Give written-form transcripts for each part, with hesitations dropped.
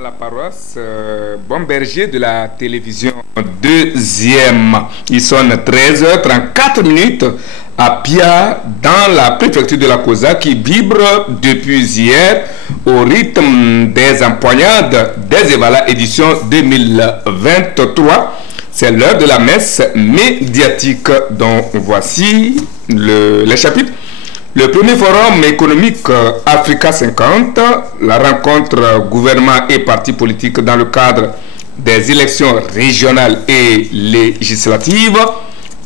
à la paroisse Bon Berger de la télévision deuxième. Il sonne 13h34 à Pia, dans la préfecture de la Kosa, qui vibre depuis hier au rythme des empoignades des Evala édition 2023. C'est l'heure de la messe médiatique dont voici les chapitres. Le premier forum économique Africa 50, la rencontre gouvernement et partis politiques dans le cadre des élections régionales et législatives,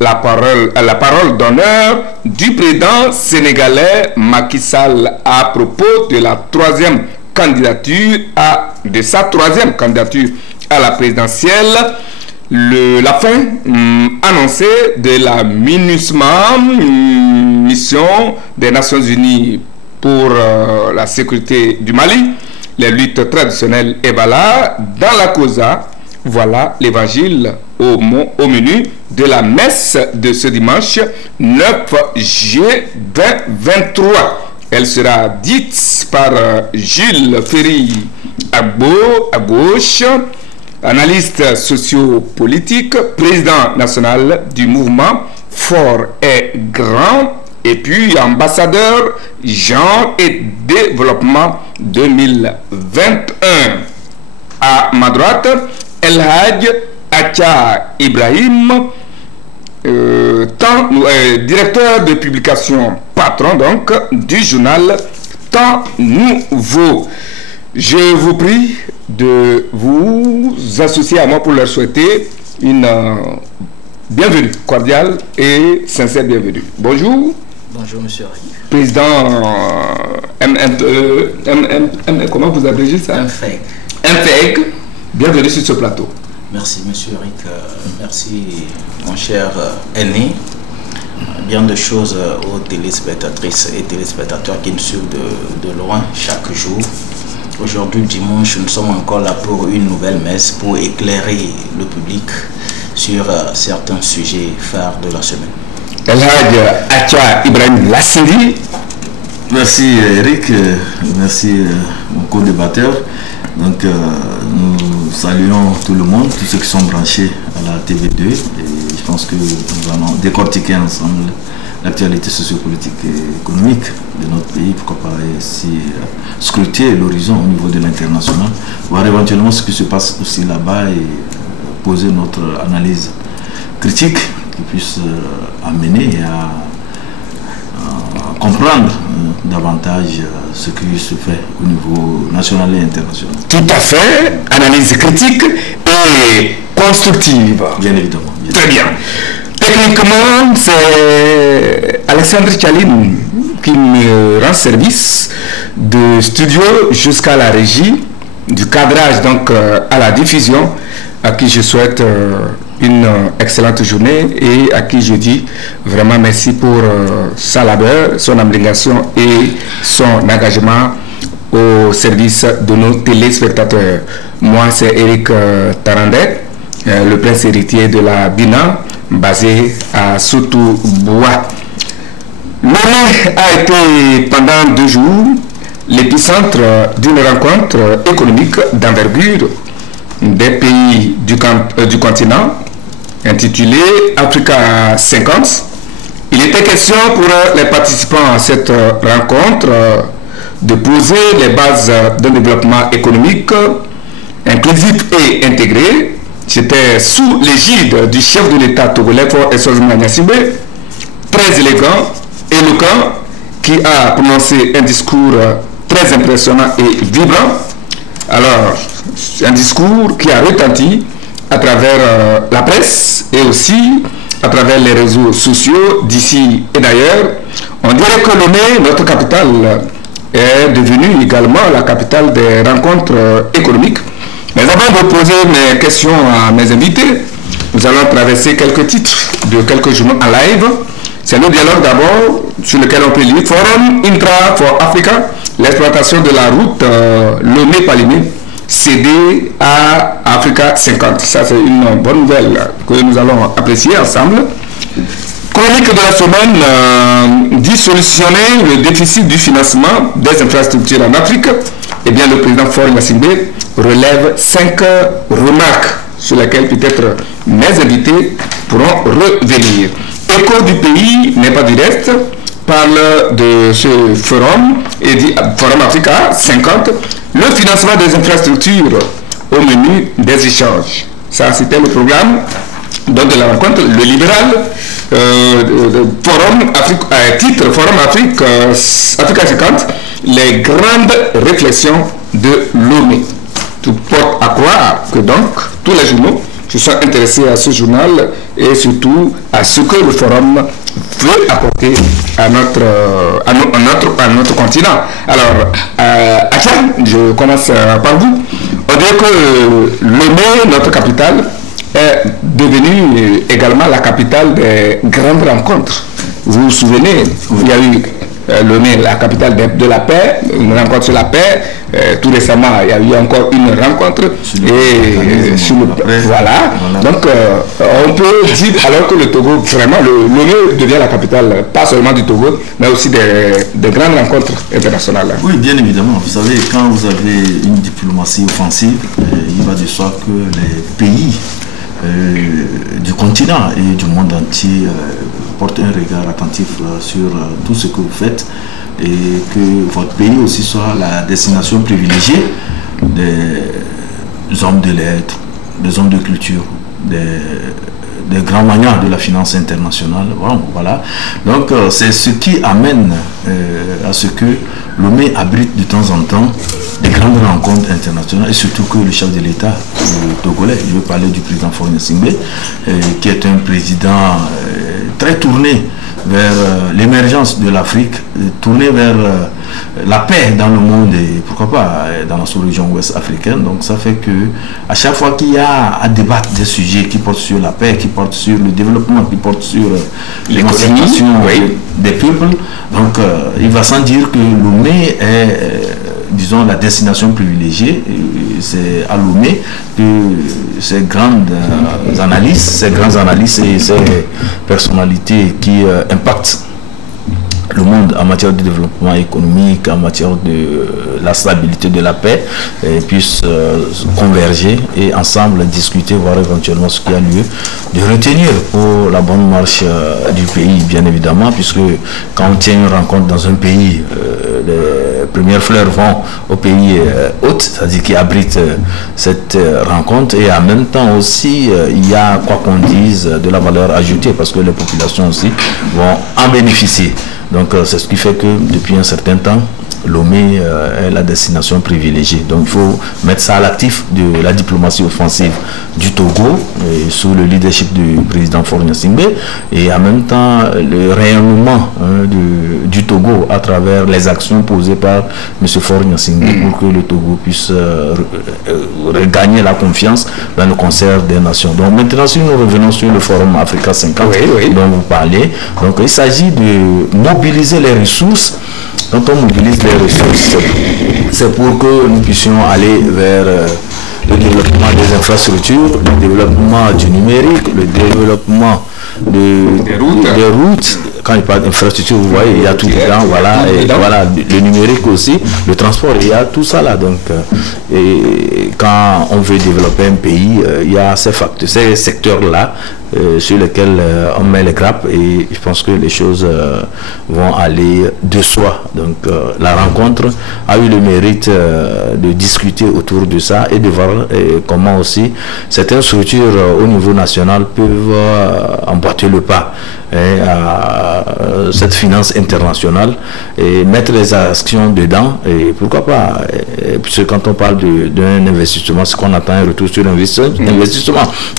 la parole d'honneur du président sénégalais Macky Sall à propos de la troisième candidature à la présidentielle. La fin annoncée de la MINUSMA, mission des Nations Unies pour la sécurité du Mali, les luttes traditionnelles Evala dans la Kosa. Voilà l'évangile au menu de la messe de ce dimanche 9 juillet 2023. Elle sera dite par Jules Ferry Agbo, à gauche, analyste sociopolitique, président national du mouvement Fort et Grand, et puis ambassadeur genre et développement 2021. À ma droite, El Hadj Acha Ibrahim, directeur de publication, patron donc du journal Temps Nouveau. Je vous prie de vous associer à moi pour leur souhaiter une bienvenue cordiale et sincère bienvenue. Bonjour. Bonjour, monsieur Rick. Président comment vous abrégez ça? MFEG. Bienvenue sur ce plateau. Merci, monsieur Rick. Merci, mon cher aîné. Bien de choses aux téléspectatrices et téléspectateurs qui nous suivent de loin chaque jour. Aujourd'hui, dimanche, nous sommes encore là pour une nouvelle messe pour éclairer le public sur certains sujets phares de la semaine. El Hadj Acha Ibrahim Lassindi. Merci Eric, merci mon co-débatteur. Donc nous saluons tout le monde, tous ceux qui sont branchés à la TV2, et je pense que nous allons décortiquer ensemble l'actualité sociopolitique et économique de notre pays, pourquoi pas aussi scruter l'horizon au niveau de l'international, voir éventuellement ce qui se passe aussi là-bas et poser notre analyse critique qui puisse amener à comprendre davantage ce qui se fait au niveau national et international. Tout à fait, analyse critique et constructive. Bien évidemment. Très bien. Techniquement, c'est Alexandre Tchalim qui me rend service de studio jusqu'à la régie, du cadrage donc à la diffusion, à qui je souhaite une excellente journée et à qui je dis vraiment merci pour sa labeur, son abnégation et son engagement au service de nos téléspectateurs. Moi, c'est Eric Tarandek, le prince héritier de la Bina, basé à Sotou-Bois. L'année a été pendant 2 jours l'épicentre d'une rencontre économique d'envergure des pays du continent intitulée Africa 50. Il était question pour les participants à cette rencontre de poser les bases d'un développement économique inclusif et intégré. C'était sous l'égide du chef de l'État togolais Faure Essozima Gnassingbé, très élégant, éloquent, qui a prononcé un discours très impressionnant et vibrant. Alors, un discours qui a retenti à travers la presse et aussi à travers les réseaux sociaux d'ici et d'ailleurs. On dirait que Lomé, notre capitale, est devenue également la capitale des rencontres économiques. Mais avant de poser mes questions à mes invités, nous allons traverser quelques titres de quelques journaux en live. C'est le dialogue d'abord sur lequel on peut lire Forum Intra for Africa, l'exploitation de la route Lomé-Palimé, cédée à Africa 50. Ça, c'est une bonne nouvelle que nous allons apprécier ensemble. Chronique de la semaine dit solutionner le déficit du financement des infrastructures en Afrique. eh bien, le président Faure Gnassingbé relève 5 remarques sur lesquelles peut-être mes invités pourront revenir. Écho du pays n'est pas du reste parle de ce forum et dit Forum Africa 50, le financement des infrastructures au menu des échanges. Ça, c'était le programme donc de la rencontre. Le libéral Forum Afrique, titre Forum Afrique, Africa 50, les grandes réflexions de Lomé. Tout porte à croire que donc tous les journaux se sont intéressés à ce journal et surtout à ce que le forum veut apporter à notre continent. Alors, Atia, je commence par vous. On dirait que Lomé, notre capitale, est devenue également la capitale des grandes rencontres. Vous vous souvenez, il y a eu Lomé, la capitale de la paix, une rencontre sur la paix. Tout récemment, il y a eu encore une rencontre. Voilà. Donc, on peut dire alors que le Togo, vraiment, Lomé devient la capitale, pas seulement du Togo, mais aussi des grandes rencontres internationales. Oui, bien évidemment. Vous savez, quand vous avez une diplomatie offensive, il va de soi que les pays du continent et du monde entier portent un regard attentif sur tout ce que vous faites et que votre pays aussi soit la destination privilégiée des hommes de lettres, des hommes de culture, des grands maniants de la finance internationale. Voilà. Donc c'est ce qui amène à ce que Lomé abrite de temps en temps des grandes rencontres internationales et surtout que le chef de l'État togolais, je veux parler du président Faure Gnassingbé, qui est un président très tourné vers l'émergence de l'Afrique, tourné vers la paix dans le monde et pourquoi pas dans la sous-région ouest africaine. Donc ça fait que à chaque fois qu'il y a à débattre des sujets qui portent sur la paix, qui portent sur le développement, qui portent sur l'émancipation des peuples, donc il va sans dire que Lomé est disons la destination privilégiée. C'est à Lomé que ces grandes analyses et ces personnalités qui impactent le monde en matière de développement économique, en matière de la stabilité de la paix, puissent converger et ensemble discuter, voir éventuellement ce qu'il y a lieu de retenir pour la bonne marche du pays, bien évidemment, puisque quand on tient une rencontre dans un pays, les premières fleurs vont au pays hôte, c'est-à-dire qui abrite cette rencontre, et en même temps aussi, il y a, quoi qu'on dise, de la valeur ajoutée, parce que les populations aussi vont en bénéficier. Donc c'est ce qui fait que depuis un certain temps, Lomé est la destination privilégiée. Donc il faut mettre ça à l'actif de la diplomatie offensive du Togo, sous le leadership du président Faure Gnassingbé, et en même temps le rayonnement du Togo à travers les actions posées par M. Faure Gnassingbé pour que le Togo puisse regagner la confiance dans le concert des nations. Donc maintenant, si nous revenons sur le Forum Africa 50 dont vous parlez, donc il s'agit de mobiliser les ressources. Quand on mobilise les ressources, c'est pour que nous puissions aller vers le développement des infrastructures, le développement du numérique, le développement des routes. Quand il parle d'infrastructure, vous voyez, il y a tout dedans, voilà, et voilà, le numérique aussi, le transport, il y a tout ça là. Donc, et quand on veut développer un pays, il y a ces facteurs, ces secteurs-là sur lesquels on met les grappes, et je pense que les choses vont aller de soi. Donc, la rencontre a eu le mérite de discuter autour de ça et de voir comment aussi certaines structures au niveau national peuvent emboîter le pas à cette finance internationale et mettre les actions dedans, et pourquoi pas, puisque quand on parle d'un investissement, ce qu'on attend un retour sur investissement,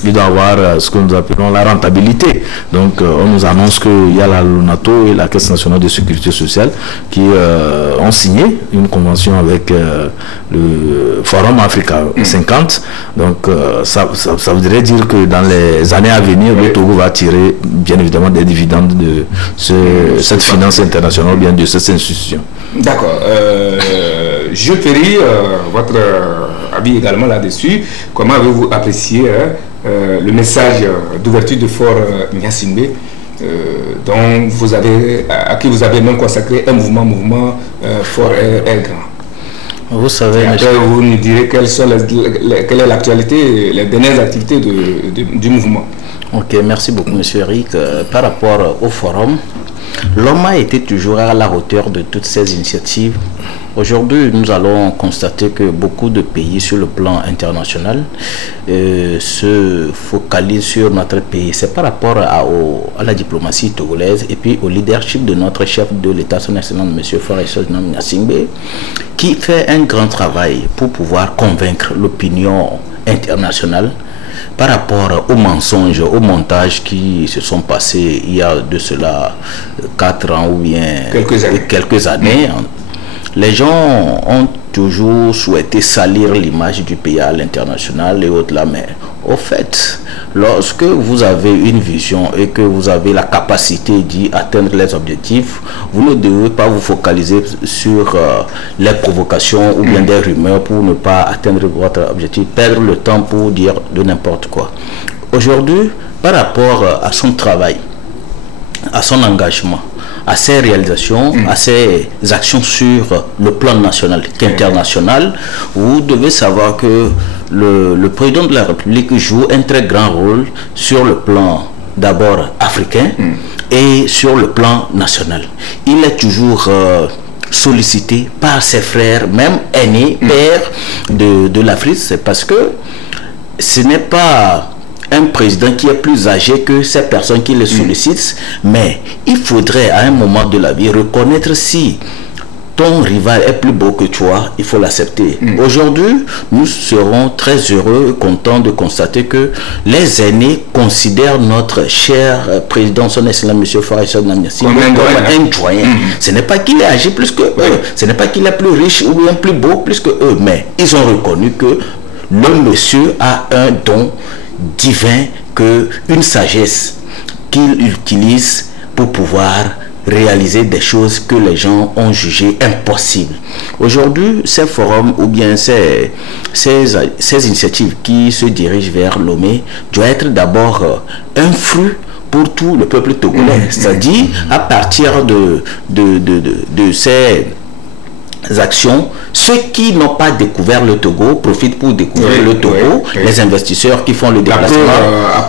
il doit avoir ce que nous appelons la rentabilité. Donc on nous annonce qu'il y a la LONATO et la Caisse nationale de sécurité sociale qui ont signé une convention avec le Forum Africa 50. Donc ça voudrait dire que dans les années à venir, le Togo va tirer bien évidemment des dividendes de cette finance internationale, bien de cette institution. D'accord. Je ferai votre avis également là-dessus. Comment avez-vous apprécié le message d'ouverture de Faure Gnassingbé, à qui vous avez même consacré un mouvement Fort et Grand? Vous savez, et après, vous nous direz quelle est l'actualité, les dernières activités du mouvement. Ok, merci beaucoup, monsieur Eric. Par rapport au forum, l'homme a été toujours à la hauteur de toutes ces initiatives. Aujourd'hui, nous allons constater que beaucoup de pays sur le plan international se focalisent sur notre pays. C'est par rapport à la diplomatie togolaise et puis au leadership de notre chef de l'État, son excellence, M. Faure Sozina Gnassingbé, qui fait un grand travail pour pouvoir convaincre l'opinion internationale par rapport aux mensonges, aux montages qui se sont passés il y a de cela 4 ans ou bien quelques années. Les gens ont toujours souhaité salir l'image du pays à l'international et au-delà, mais au fait, lorsque vous avez une vision et que vous avez la capacité d'y atteindre les objectifs, vous ne devez pas vous focaliser sur les provocations ou bien des rumeurs pour ne pas atteindre votre objectif, perdre le temps pour dire de n'importe quoi. Aujourd'hui, par rapport à son travail, à son engagement, à ses réalisations, à ses actions sur le plan national qu'international, vous devez savoir que le président de la République joue un très grand rôle sur le plan d'abord africain et sur le plan national. Il est toujours sollicité par ses frères, même aînés, pères de l'Afrique. C'est parce que ce n'est pas un président qui est plus âgé que ces personnes qui le sollicitent, mais il faudrait à un moment de la vie reconnaître si ton rival est plus beau que toi, il faut l'accepter. Aujourd'hui, nous serons très heureux et contents de constater que les aînés considèrent notre cher président, son excellence, M. Faure Sozina Gnassingbé, comme un doyen. Ce n'est pas qu'il est âgé plus que eux, ce n'est pas qu'il est plus riche ou bien plus beau plus que eux, mais ils ont reconnu que le monsieur a un don divin, que une sagesse qu'il utilise pour pouvoir réaliser des choses que les gens ont jugées impossibles. Aujourd'hui, ces forums ou bien ces initiatives qui se dirigent vers Lomé doivent être d'abord un fruit pour tout le peuple togolais. C'est-à-dire, à partir de ces actions, ceux qui n'ont pas découvert le Togo profitent pour découvrir le Togo, les investisseurs qui font le déplacement.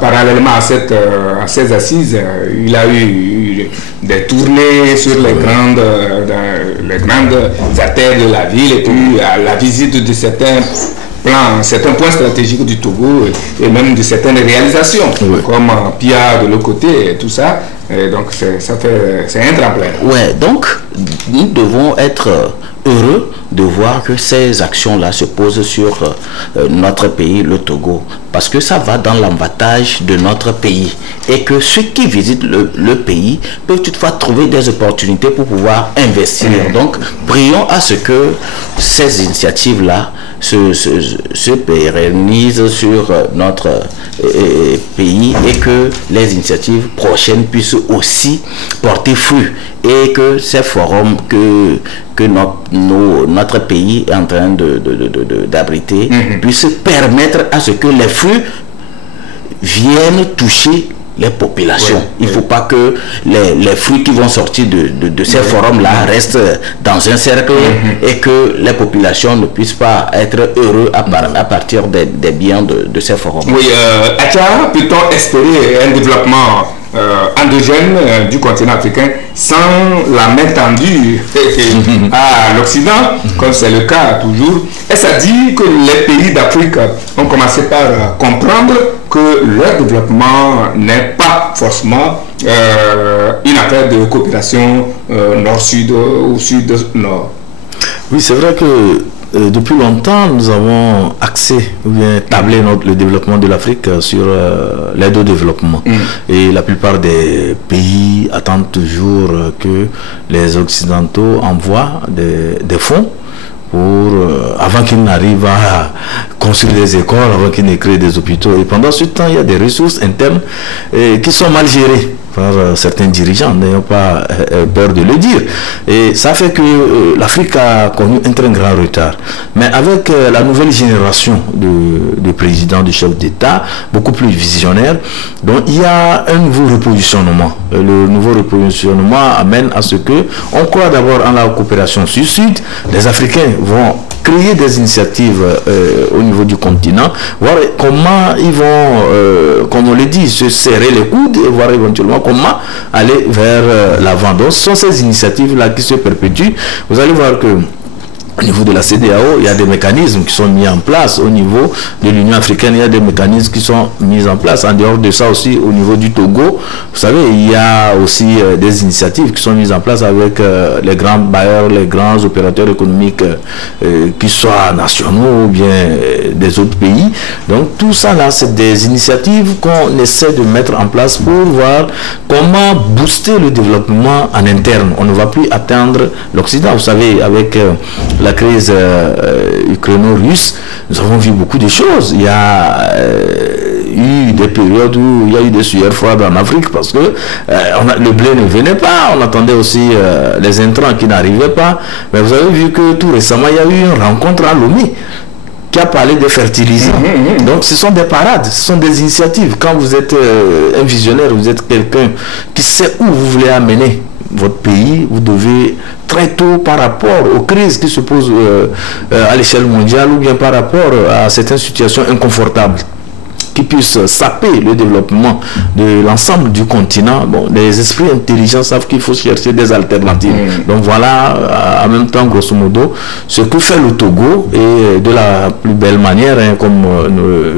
Parallèlement à ces assises, il a eu des tournées sur les grandes artères de la ville et puis à la visite de certains points stratégiques du Togo et même de certaines réalisations, comme Pia de l'autre côté et tout ça. Et donc c'est un tremplin. Ouais, donc nous devons être heureux de voir que ces actions-là se posent sur notre pays, le Togo, parce que ça va dans l'avantage de notre pays et que ceux qui visitent le pays peuvent toutefois trouver des opportunités pour pouvoir investir. Donc, prions à ce que ces initiatives-là se pérennisent sur notre pays et que les initiatives prochaines puissent aussi porter fruit et que ces forums que notre pays est en train d'abriter puissent permettre à ce que les fruits viennent toucher les populations. Il ne faut pas que les fruits qui vont sortir de ces forums-là restent dans un cercle et que les populations ne puissent pas être heureux à partir des biens de ces forums. Oui, Acha, peut-on espérer un développement endogène du continent africain sans la main tendue à l'Occident, comme c'est le cas toujours? Et ça dit que les pays d'Afrique ont commencé par comprendre que leur développement n'est pas forcément une affaire de coopération nord-sud ou sud-nord. Oui, c'est vrai que depuis longtemps, nous avons axé ou bien tablé le développement de l'Afrique sur l'aide au développement. Et la plupart des pays attendent toujours que les Occidentaux envoient des fonds avant qu'ils n'arrivent à construire des écoles, avant qu'ils n'aient créé des hôpitaux. Et pendant ce temps, il y a des ressources internes qui sont mal gérées. par certains dirigeants, n'ayons pas peur de le dire. Et ça fait que l'Afrique a connu un très grand retard. Mais avec la nouvelle génération de présidents, de chefs d'État, beaucoup plus visionnaires, donc il y a un nouveau repositionnement. Le nouveau repositionnement amène à ce que on croit d'abord en la coopération sud-sud. Les Africains vont créer des initiatives au niveau du continent, voir comment ils vont, comme on le dit, se serrer les coudes et voir éventuellement comment aller vers l'avant. Donc ce sont ces initiatives-là qui se perpétuent. Vous allez voir que au niveau de la CEDEAO, il y a des mécanismes qui sont mis en place. Au niveau de l'Union africaine, il y a des mécanismes qui sont mis en place. En dehors de ça aussi, au niveau du Togo, vous savez, il y a aussi des initiatives qui sont mises en place avec les grands bailleurs, les grands opérateurs économiques, qui soient nationaux ou bien des autres pays. Donc tout ça là, c'est des initiatives qu'on essaie de mettre en place pour voir comment booster le développement en interne. On ne va plus atteindre l'Occident. Vous savez, avec la crise ukraino-russe, nous avons vu beaucoup de choses. Il y a eu des périodes où il y a eu des sueurs froides en Afrique parce que le blé ne venait pas. On attendait aussi les intrants qui n'arrivaient pas. Mais vous avez vu que tout récemment, il y a eu une rencontre à Lomé qui a parlé des fertilisants. Donc ce sont des parades, ce sont des initiatives. Quand vous êtes un visionnaire, vous êtes quelqu'un qui sait où vous voulez amener votre pays, vous devez très tôt par rapport aux crises qui se posent à l'échelle mondiale ou bien par rapport à certaines situations inconfortables qui puissent saper le développement de l'ensemble du continent. Bon, les esprits intelligents savent qu'il faut chercher des alternatives. Donc voilà, en même temps, grosso modo, ce que fait le Togo, et de la plus belle manière, hein, comme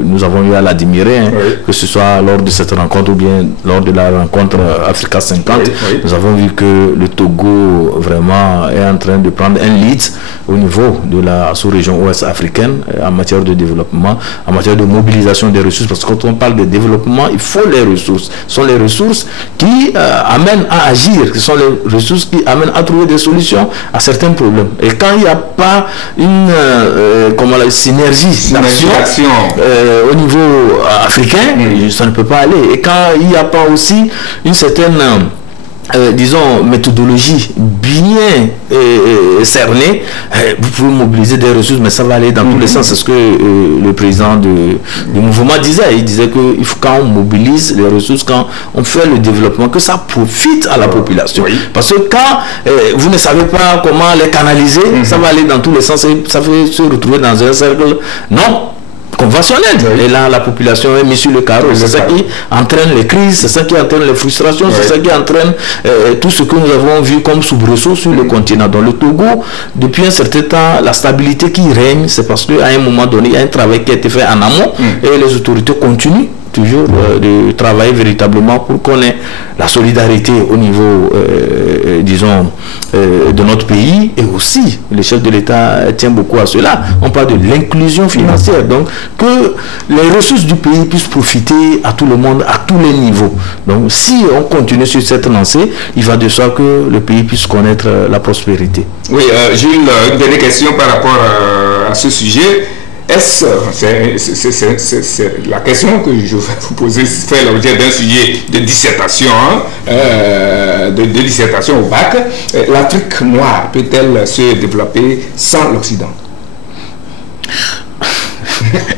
nous avons eu à l'admirer, hein, que ce soit lors de cette rencontre ou bien lors de la rencontre Africa 50, nous avons vu que le Togo vraiment est en train de prendre un lead au niveau de la sous-région ouest africaine en matière de développement, en matière de mobilisation des ressources. Parce que quand on parle de développement, il faut les ressources. Ce sont les ressources qui amènent à agir. Ce sont les ressources qui amènent à trouver des solutions à certains problèmes. Et quand il n'y a pas une synergie d'action au niveau africain, ça ne peut pas aller. Et quand il n'y a pas aussi une certaine disons, méthodologie bien cernée, vous pouvez mobiliser des ressources, mais ça va aller dans tous les sens. C'est ce que le président du mouvement disait. Il disait que quand on mobilise les ressources, quand on fait le développement, que ça profite à la population. Parce que quand vous ne savez pas comment les canaliser, ça va aller dans tous les sens et ça va se retrouver dans un cercle non conventionnel. Et là, la population est mise sur le carreau. C'est ça qui entraîne les crises, c'est ça qui entraîne les frustrations, c'est ça qui entraîne tout ce que nous avons vu comme soubresaut sur le continent. Dans le Togo, depuis un certain temps, la stabilité qui règne, c'est parce qu'à un moment donné, il y a un travail qui a été fait en amont et les autorités continuent toujours de travailler véritablement pour qu'on ait la solidarité au niveau, disons, de notre pays. Et aussi, le chef de l'État tient beaucoup à cela. On parle de l'inclusion financière. Donc, que les ressources du pays puissent profiter à tout le monde, à tous les niveaux. Donc, si on continue sur cette lancée, il va de soi que le pays puisse connaître la prospérité. Oui, Jules, une dernière question par rapport à ce sujet. Est-ce, c'est la question que je vais vous poser, fait l'objet d'un sujet de dissertation, de dissertation au bac. L'Afrique noire peut-elle se développer sans l'Occident?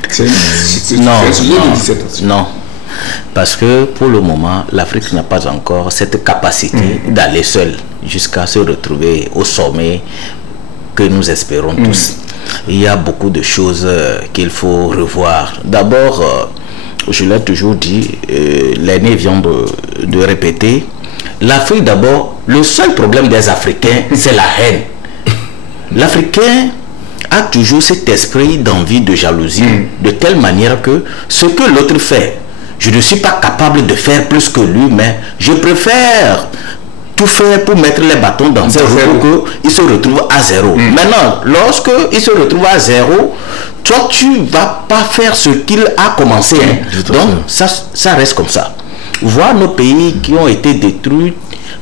C'est un sujet de dissertation. Non. Parce que pour le moment, l'Afrique n'a pas encore cette capacité d'aller seule jusqu'à se retrouver au sommet que nous espérons tous. Il y a beaucoup de choses qu'il faut revoir. D'abord, je l'ai toujours dit, l'aîné vient de répéter, l'Afrique d'abord, le seul problème des Africains, c'est la haine. L'Africain a toujours cet esprit d'envie, de jalousie, de telle manière que ce que l'autre fait, je ne suis pas capable de faire plus que lui, mais je préfère tout faire pour mettre les bâtons dans ses roues pour qu'il se retrouve à zéro. Maintenant, lorsque il se retrouve à zéro, toi, tu ne vas pas faire ce qu'il a commencé. Donc, ça reste comme ça. Voir nos pays qui ont été détruits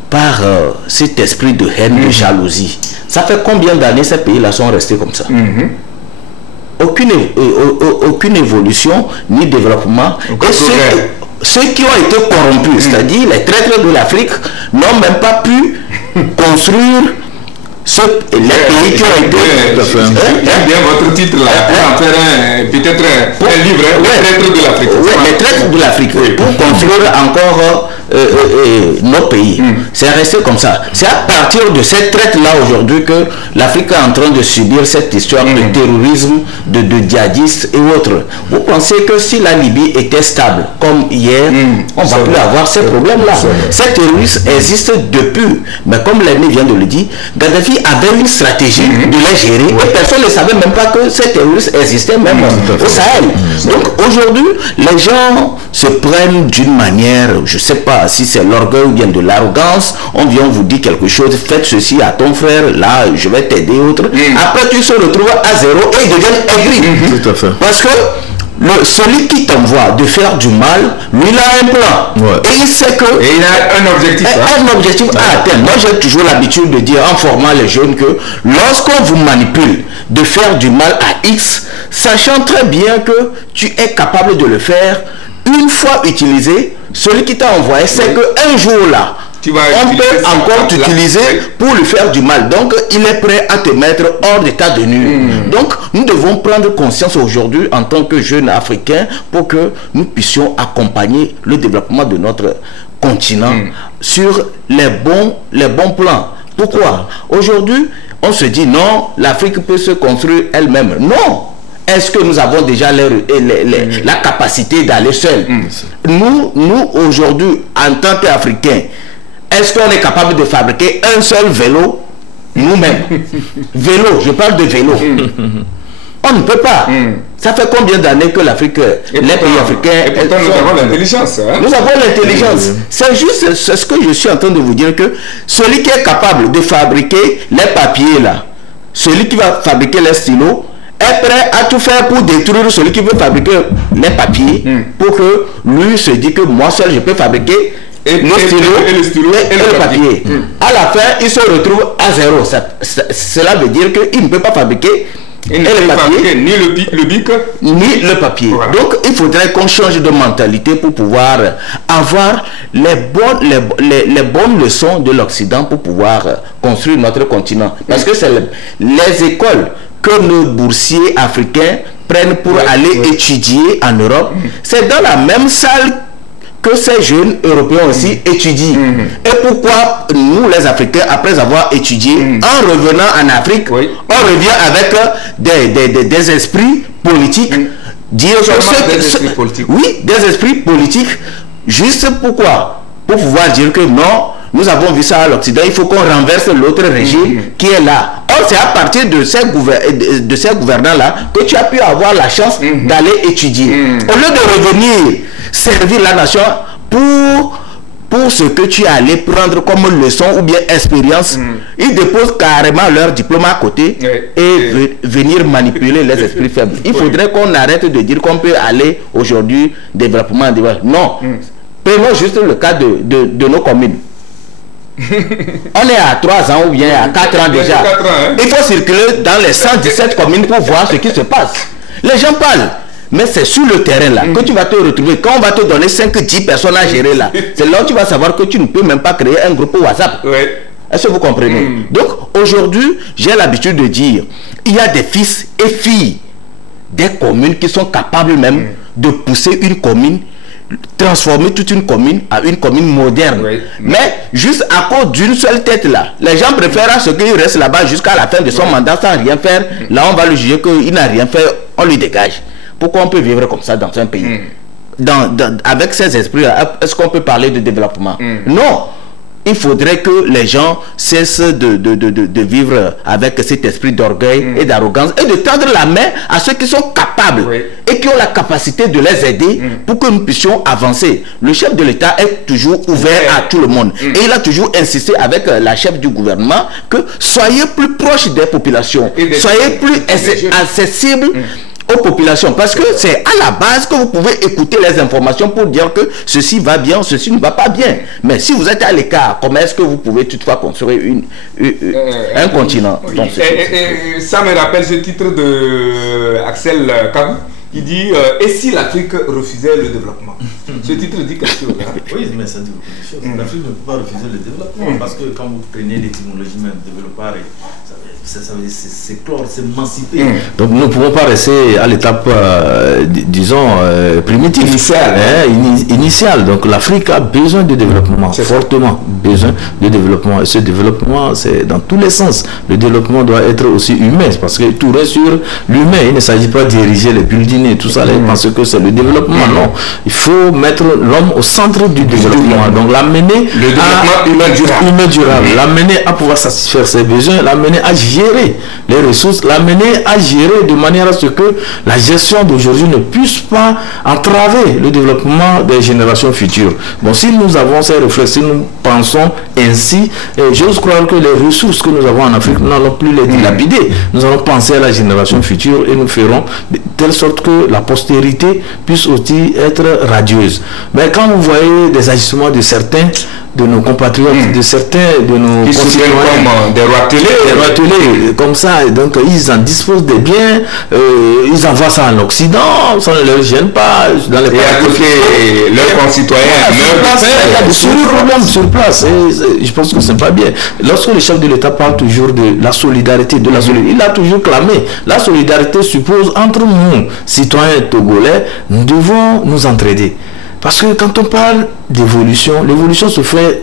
par cet esprit de haine, de jalousie. Ça fait combien d'années ces pays-là sont restés comme ça? Aucune évolution ni développement. ceux qui ont été corrompus, c'est-à-dire les traîtres de l'Afrique, n'ont même pas pu construire les pays qui ont été... J'aime bien votre titre là, pour en faire peut-être un livre, les traîtres de l'Afrique. Oui, les traîtres de l'Afrique, pour construire encore nos pays. C'est resté comme ça. C'est à partir de cette traite-là aujourd'hui que l'Afrique est en train de subir cette histoire de terrorisme, de djihadistes et autres. Vous pensez que si la Libye était stable, comme hier, on ne va plus avoir ces problèmes-là. Ces terroristes existent depuis. Mais comme l'ennemi vient de le dire, Gaddafi avait une stratégie de les gérer et personne ne savait même pas que ces terroristes existaient même au Sahel. Donc aujourd'hui, les gens se prennent d'une manière, je ne sais pas si c'est l'orgueil ou bien de l'arrogance, on vient vous dire quelque chose, faites ceci à ton frère, là je vais t'aider, autre. Après tu se retrouves à zéro et ils deviennent aigris. Tout à fait. Parce que celui qui t'envoie de faire du mal, lui il a un plan. Et il sait que... Et il a un objectif. Un objectif à atteindre. Moi j'ai toujours l'habitude de dire en formant les jeunes que lorsqu'on vous manipule de faire du mal à X, sachant très bien que tu es capable de le faire, une fois utilisé, celui qui t'a envoyé sait qu'un jour là, on peut encore t'utiliser pour lui faire du mal. Donc, il est prêt à te mettre hors d'état de nuire. Donc, nous devons prendre conscience aujourd'hui en tant que jeunes Africains pour que nous puissions accompagner le développement de notre continent sur les bons plans. Pourquoi? Aujourd'hui, on se dit non, l'Afrique peut se construire elle-même. Non! Est-ce que nous avons déjà la capacité d'aller seul? Nous aujourd'hui, en tant qu'Africains, est-ce qu'on est capable de fabriquer un seul vélo nous-mêmes? Vélo, je parle de vélo. On ne peut pas. Ça fait combien d'années que l'Afrique, les pays africains... Et pourtant, nous avons l'intelligence. Nous avons l'intelligence. C'est juste ce que je suis en train de vous dire, que celui qui est capable de fabriquer les papiers là, celui qui va fabriquer les stylos, est prêt à tout faire pour détruire celui qui veut fabriquer les papiers, pour que lui se dise que moi seul je peux fabriquer le stylo et le papier. À la fin, il se retrouve à zéro. Cela veut dire qu'il ne peut pas fabriquer ni le bic ni le papier. Voilà. Donc il faudrait qu'on change de mentalité pour pouvoir avoir les bonnes leçons de l'Occident pour pouvoir construire notre continent. Parce que c'est les écoles que nos boursiers africains prennent pour aller étudier en Europe, c'est dans la même salle que ces jeunes européens aussi étudient. Et pourquoi nous les Africains, après avoir étudié, en revenant en Afrique, on revient avec des esprits politiques, oui, des esprits politiques, juste pourquoi? Pour pouvoir dire que non, nous avons vu ça à l'Occident, il faut qu'on renverse l'autre régime qui est là. Or, c'est à partir de ces gouvernants-là que tu as pu avoir la chance d'aller étudier. Au lieu de revenir servir la nation pour ce que tu es allé prendre comme leçon ou bien expérience, ils déposent carrément leur diplôme à côté et venir manipuler les esprits faibles. Il faudrait qu'on arrête de dire qu'on peut aller aujourd'hui développement. Non. Prenons juste le cas de nos communes. On est à 3 ans ou bien à 4 ans déjà. Il faut circuler dans les 117 communes pour voir ce qui se passe. Les gens parlent, mais c'est sur le terrain là que tu vas te retrouver. Quand on va te donner 5-10 personnes à gérer là, c'est là où tu vas savoir que tu ne peux même pas créer un groupe WhatsApp. Est-ce que vous comprenez? Donc aujourd'hui, j'ai l'habitude de dire, il y a des fils et filles des communes qui sont capables même de pousser une commune, transformer toute une commune à une commune moderne. Mais juste à cause d'une seule tête là, les gens préfèrent à ce qu'il reste là-bas jusqu'à la fin de son mandat sans rien faire. Là on va le juger qu'il n'a rien fait, on lui dégage. Pourquoi on peut vivre comme ça dans un pays? Avec ces esprits là, est-ce qu'on peut parler de développement? Non. Il faudrait que les gens cessent de vivre avec cet esprit d'orgueil et d'arrogance et de tendre la main à ceux qui sont capables et qui ont la capacité de les aider pour que nous puissions avancer. Le chef de l'État est toujours ouvert à tout le monde et il a toujours insisté avec la chef du gouvernement que soyez plus proches des populations, soyez plus accessibles aux populations, parce que c'est à la base que vous pouvez écouter les informations pour dire que ceci va bien, ceci ne va pas bien. Mais si vous êtes à l'écart, comment est-ce que vous pouvez toutefois construire un continent? Ça me rappelle ce titre de Axel Kabou qui dit et si l'Afrique refusait le développement? Ce titre dit quelque chose. Hein? Oui, mais ça dit beaucoup de choses. L'Afrique ne peut pas refuser le développement parce que quand vous prenez l'étymologie même développeur, c'est clore, c'est émancipé. Donc nous ne pouvons pas rester à l'étape, disons, primitive. Initiale. Donc l'Afrique a besoin de développement, fortement besoin de développement. Et ce développement, c'est dans tous les sens. Le développement doit être aussi humain, parce que tout reste sur l'humain. Il ne s'agit pas d'ériger les buildings et tout ça, parce que c'est le développement. Non, il faut mettre l'homme au centre du développement. Donc l'amener à humain durable, l'amener à pouvoir satisfaire ses besoins, l'amener à gérer les ressources, l'amener à gérer de manière à ce que la gestion d'aujourd'hui ne puisse pas entraver le développement des générations futures. Bon, si nous avons ces réflexes, si nous pensons ainsi, j'ose croire que les ressources que nous avons en Afrique, nous n'allons plus les dilapider. Nous allons penser à la génération future et nous ferons de telle sorte que la postérité puisse aussi être radieuse. Mais quand vous voyez des agissements de certains de nos compatriotes, de certains de nos concitoyens, comme des rois télé, comme ça, donc ils en disposent des biens, ils envoient ça en Occident, ça ne leur gêne pas. Dans les et à côté, leurs concitoyens sur place. Et je pense que c'est pas bien. Lorsque le chef de l'État parle toujours de la solidarité, il a toujours clamé. La solidarité suppose entre nous, citoyens togolais, nous devons nous entraider. Parce que quand on parle d'évolution, l'évolution se fait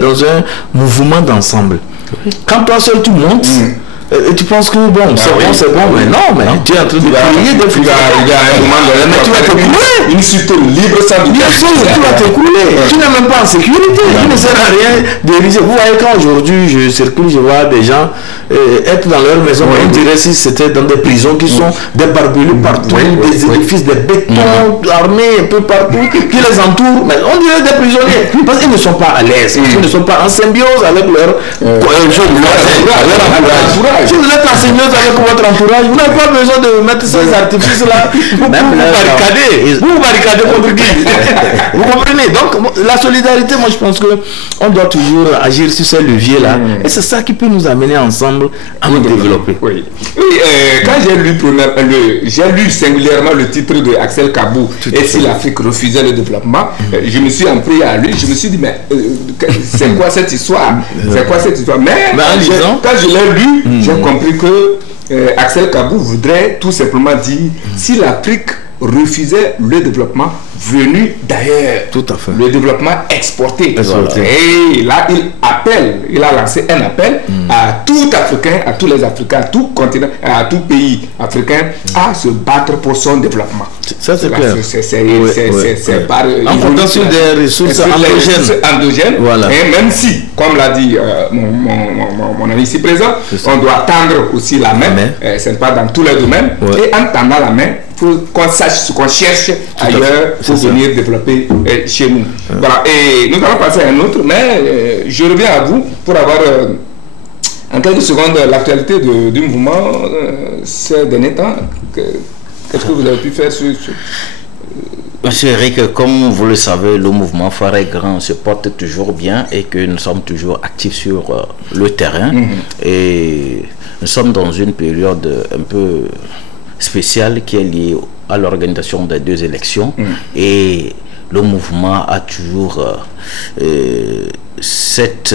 dans un mouvement d'ensemble. Quand toi seul tu montes, et tu penses que bon, c'est bon, mais non, mais tu es en train de crier de tu vas t'écrouler. Une suite libre sans doute. Bien sûr, tu vas t'écrouler. Tu n'es même pas en sécurité. Tu ne sert à rien d'ériger. Vous voyez, quand aujourd'hui je circule, je vois des gens être dans leur maison, on dirait si c'était dans des prisons qui sont des barbelés partout, des édifices, des bétons armés un peu partout, qui les entourent. Mais on dirait des prisonniers. Parce qu'ils ne sont pas à l'aise. Ils ne sont pas en symbiose avec leur si vous êtes enseigneuse avec votre entourage, vous n'avez pas besoin de mettre ces artifices-là pour vous barricader contre qui. Vous comprenez? Donc, la solidarité, moi je pense qu'on doit toujours agir sur ces leviers-là. Et c'est ça qui peut nous amener ensemble à nous développer. Oui, quand j'ai lu singulièrement le titre de Axel Kabou, et si l'Afrique refusait le développement, je me suis empris à lui, je me suis dit, mais c'est quoi cette histoire? C'est quoi cette histoire? Mais quand je l'ai lu, j'ai compris que Axel Kabou voudrait tout simplement dire si l'Afrique refusait le développement venu d'ailleurs, tout à fait, le développement exporté. Et là il a lancé un appel à tout Africain, à tous les Africains, à tout continent, à tout pays africain à se battre pour son développement. Ça c'est clair. C'est par en comptant sur des ressources endogènes. Voilà. Et même si, comme l'a dit mon ami ici présent, on doit tendre aussi la main. Ce n'est pas dans tous les domaines. Et en tendant la main, il faut qu'on sache ce qu'on cherche ailleurs pour venir développer chez nous. Voilà. Et nous allons passer à un autre, mais je reviens à vous pour avoir en quelques secondes l'actualité du mouvement ces derniers temps. Qu'est-ce que vous avez pu faire sur Monsieur Eric, comme vous le savez, le mouvement Forêt Grand se porte toujours bien et que nous sommes toujours actifs sur le terrain. Et nous sommes dans une période un peu spéciale qui est liée à l'organisation des 2 élections. Et le mouvement a toujours cette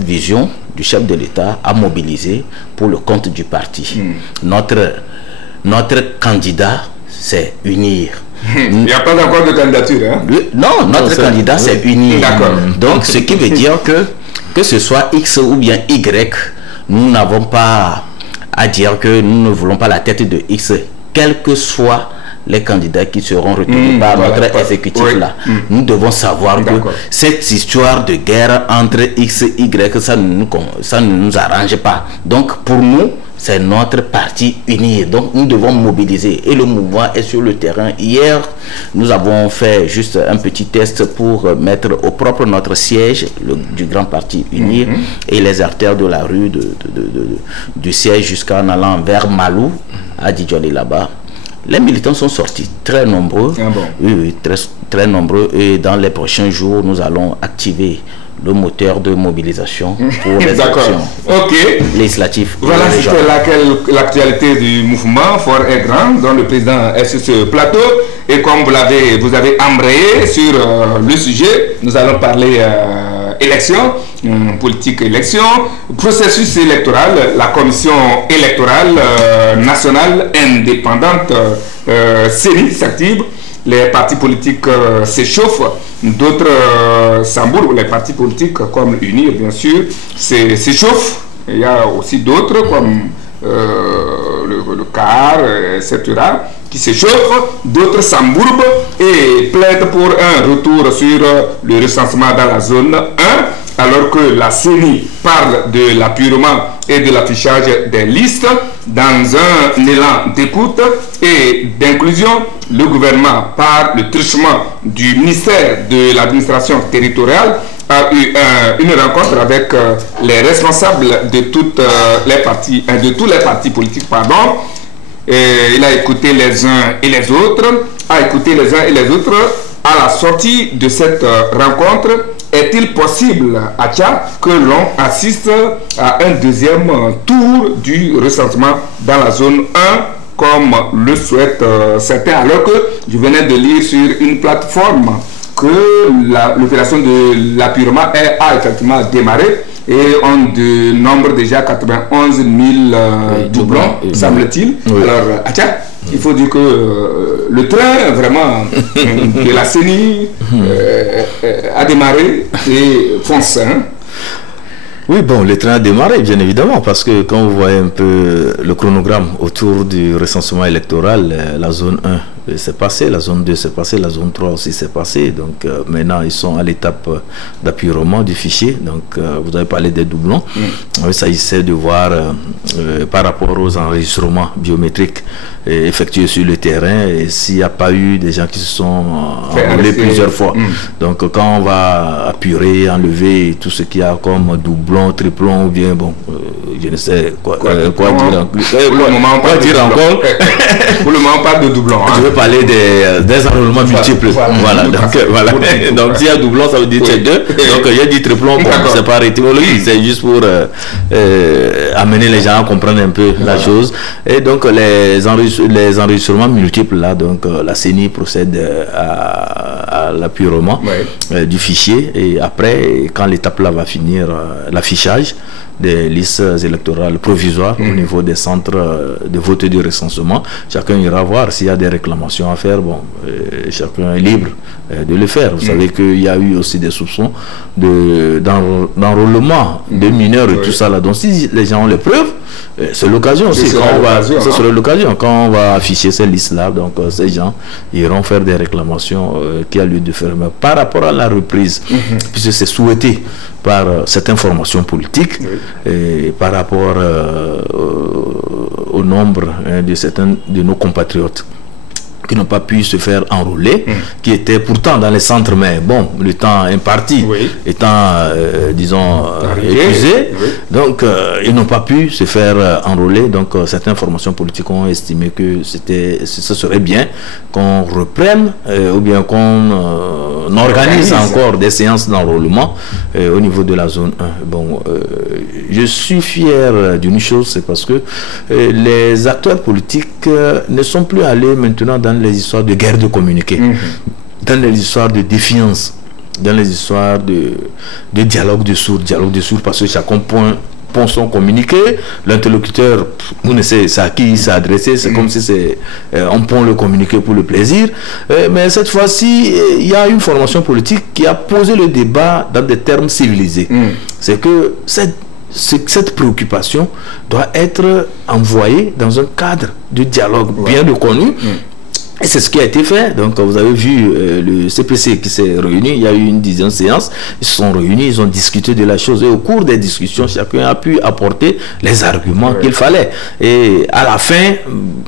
vision du chef de l'État à mobiliser pour le compte du parti. Notre candidat, c'est unir. Il n'y a pas encore de candidature, hein? Non, notre candidat, c'est unir. Donc, ce qui veut dire que ce soit X ou bien Y, nous n'avons pas à dire que nous ne voulons pas la tête de X, quel que soit les candidats qui seront retenus par notre exécutif là. Nous devons savoir que cette histoire de guerre entre X et Y, ça ne nous arrange pas. Donc pour nous, c'est notre parti uni. Donc nous devons mobiliser. Et le mouvement est sur le terrain. Hier, nous avons fait juste un petit test pour mettre au propre notre siège du grand parti uni et les artères de la rue du siège jusqu'en allant vers Malou, à Didjoli là-bas. Les militants sont sortis très nombreux. Oui, très nombreux. Et dans les prochains jours, nous allons activer le moteur de mobilisation pour les élections législatives. Voilà, c'était l'actualité du mouvement Fort et Grand, dont le président est sur ce plateau. Et comme vous avez embrayé sur le sujet, nous allons parler élection, politique élection, processus électoral. La commission électorale nationale indépendante CENI s'active. Les partis politiques s'échauffent, d'autres s'embourent. Les partis politiques comme l'UNI, bien sûr, s'échauffent. Il y a aussi d'autres comme le CAR, etc., qui s'échauffent. D'autres s'embourbent et plaident pour un retour sur le recensement dans la zone 1, alors que la CENI parle de l'appurement et de l'affichage des listes. Dans un élan d'écoute et d'inclusion, le gouvernement, par le truchement du ministère de l'administration territoriale, a eu une rencontre avec les responsables de toutes les partis, de tous les partis politiques, pardon. Et il a écouté les uns et les autres, À la sortie de cette rencontre, est-il possible, Acha, que l'on assiste à un deuxième tour du recensement dans la zone 1, comme le souhaitent certains, alors que je venais de lire sur une plateforme que l'opération de l'appurement a effectivement démarré et on dénombre déjà 91 000 doublons, semble-t-il. Oui. Alors, Acha, il faut dire que le train vraiment de la CENI a démarré et fonce. Oui, bon, le train a démarré, bien évidemment, parce que quand vous voyez un peu le chronogramme autour du recensement électoral, la zone 1 s'est passée, la zone 2 s'est passée, la zone 3 aussi s'est passée. Donc maintenant, ils sont à l'étape d'appurement du fichier. Donc vous avez parlé des doublons. Il s'agissait de voir par rapport aux enregistrements biométriques effectués sur le terrain et s'il n'y a pas eu des gens qui se sont enrôlés plusieurs fois. Donc quand on va apurer, enlever tout ce qu'il y a comme doublon, triplon ou bien, bon, je ne sais quoi dire encore. Pour le moment, pas de doublon. Je veux parler des enrôlements multiples. Voilà. Donc s'il y a doublon, ça veut dire c'est 2. Donc il y a du triplon, bon, c'est pas étymologie, c'est juste pour amener les gens à comprendre un peu la chose. Et donc les enregistrements multiples, là, donc la CENI procède à l'appurement du fichier. Et après, quand l'étape là va finir, l'affichage des listes électorales provisoires au niveau des centres de vote et de recensement, chacun ira voir s'il y a des réclamations à faire. Bon, chacun est libre de le faire. Vous savez qu'il y a eu aussi des soupçons d'enrôlement de mineurs et tout ça là. Donc si les gens ont les preuves, c'est l'occasion aussi. Ce sera l'occasion quand on va afficher ces listes là. Donc ces gens iront faire des réclamations qui a lieu de faire. Mais par rapport à la reprise, puisque c'est souhaité par certaines formations politiques, et par rapport au nombre de certains de nos compatriotes qui n'ont pas pu se faire enrôler, qui étaient pourtant dans les centres, mais bon, le temps imparti étant, disons, épuisé, donc ils n'ont pas pu se faire enrôler. Donc certaines formations politiques ont estimé que ce serait bien qu'on reprenne ou bien qu'on organise encore des séances d'enrôlement au niveau de la zone 1. Bon, je suis fier d'une chose, c'est parce que les acteurs politiques ne sont plus allés maintenant dans les histoires de guerre de communiqué, dans les histoires de défiance, dans les histoires de dialogue de sourds, parce que chacun pond son communiqué, l'interlocuteur, on ne sait à qui il s'est adressé, c'est comme si on pond le communiqué pour le plaisir, mais cette fois-ci, il y a une formation politique qui a posé le débat dans des termes civilisés. C'est que cette préoccupation doit être envoyée dans un cadre de dialogue bien reconnu. Et c'est ce qui a été fait. Donc vous avez vu le CPC qui s'est réuni, il y a eu une 10e séance, ils se sont réunis, ils ont discuté de la chose et au cours des discussions, chacun a pu apporter les arguments qu'il fallait. Et à la fin,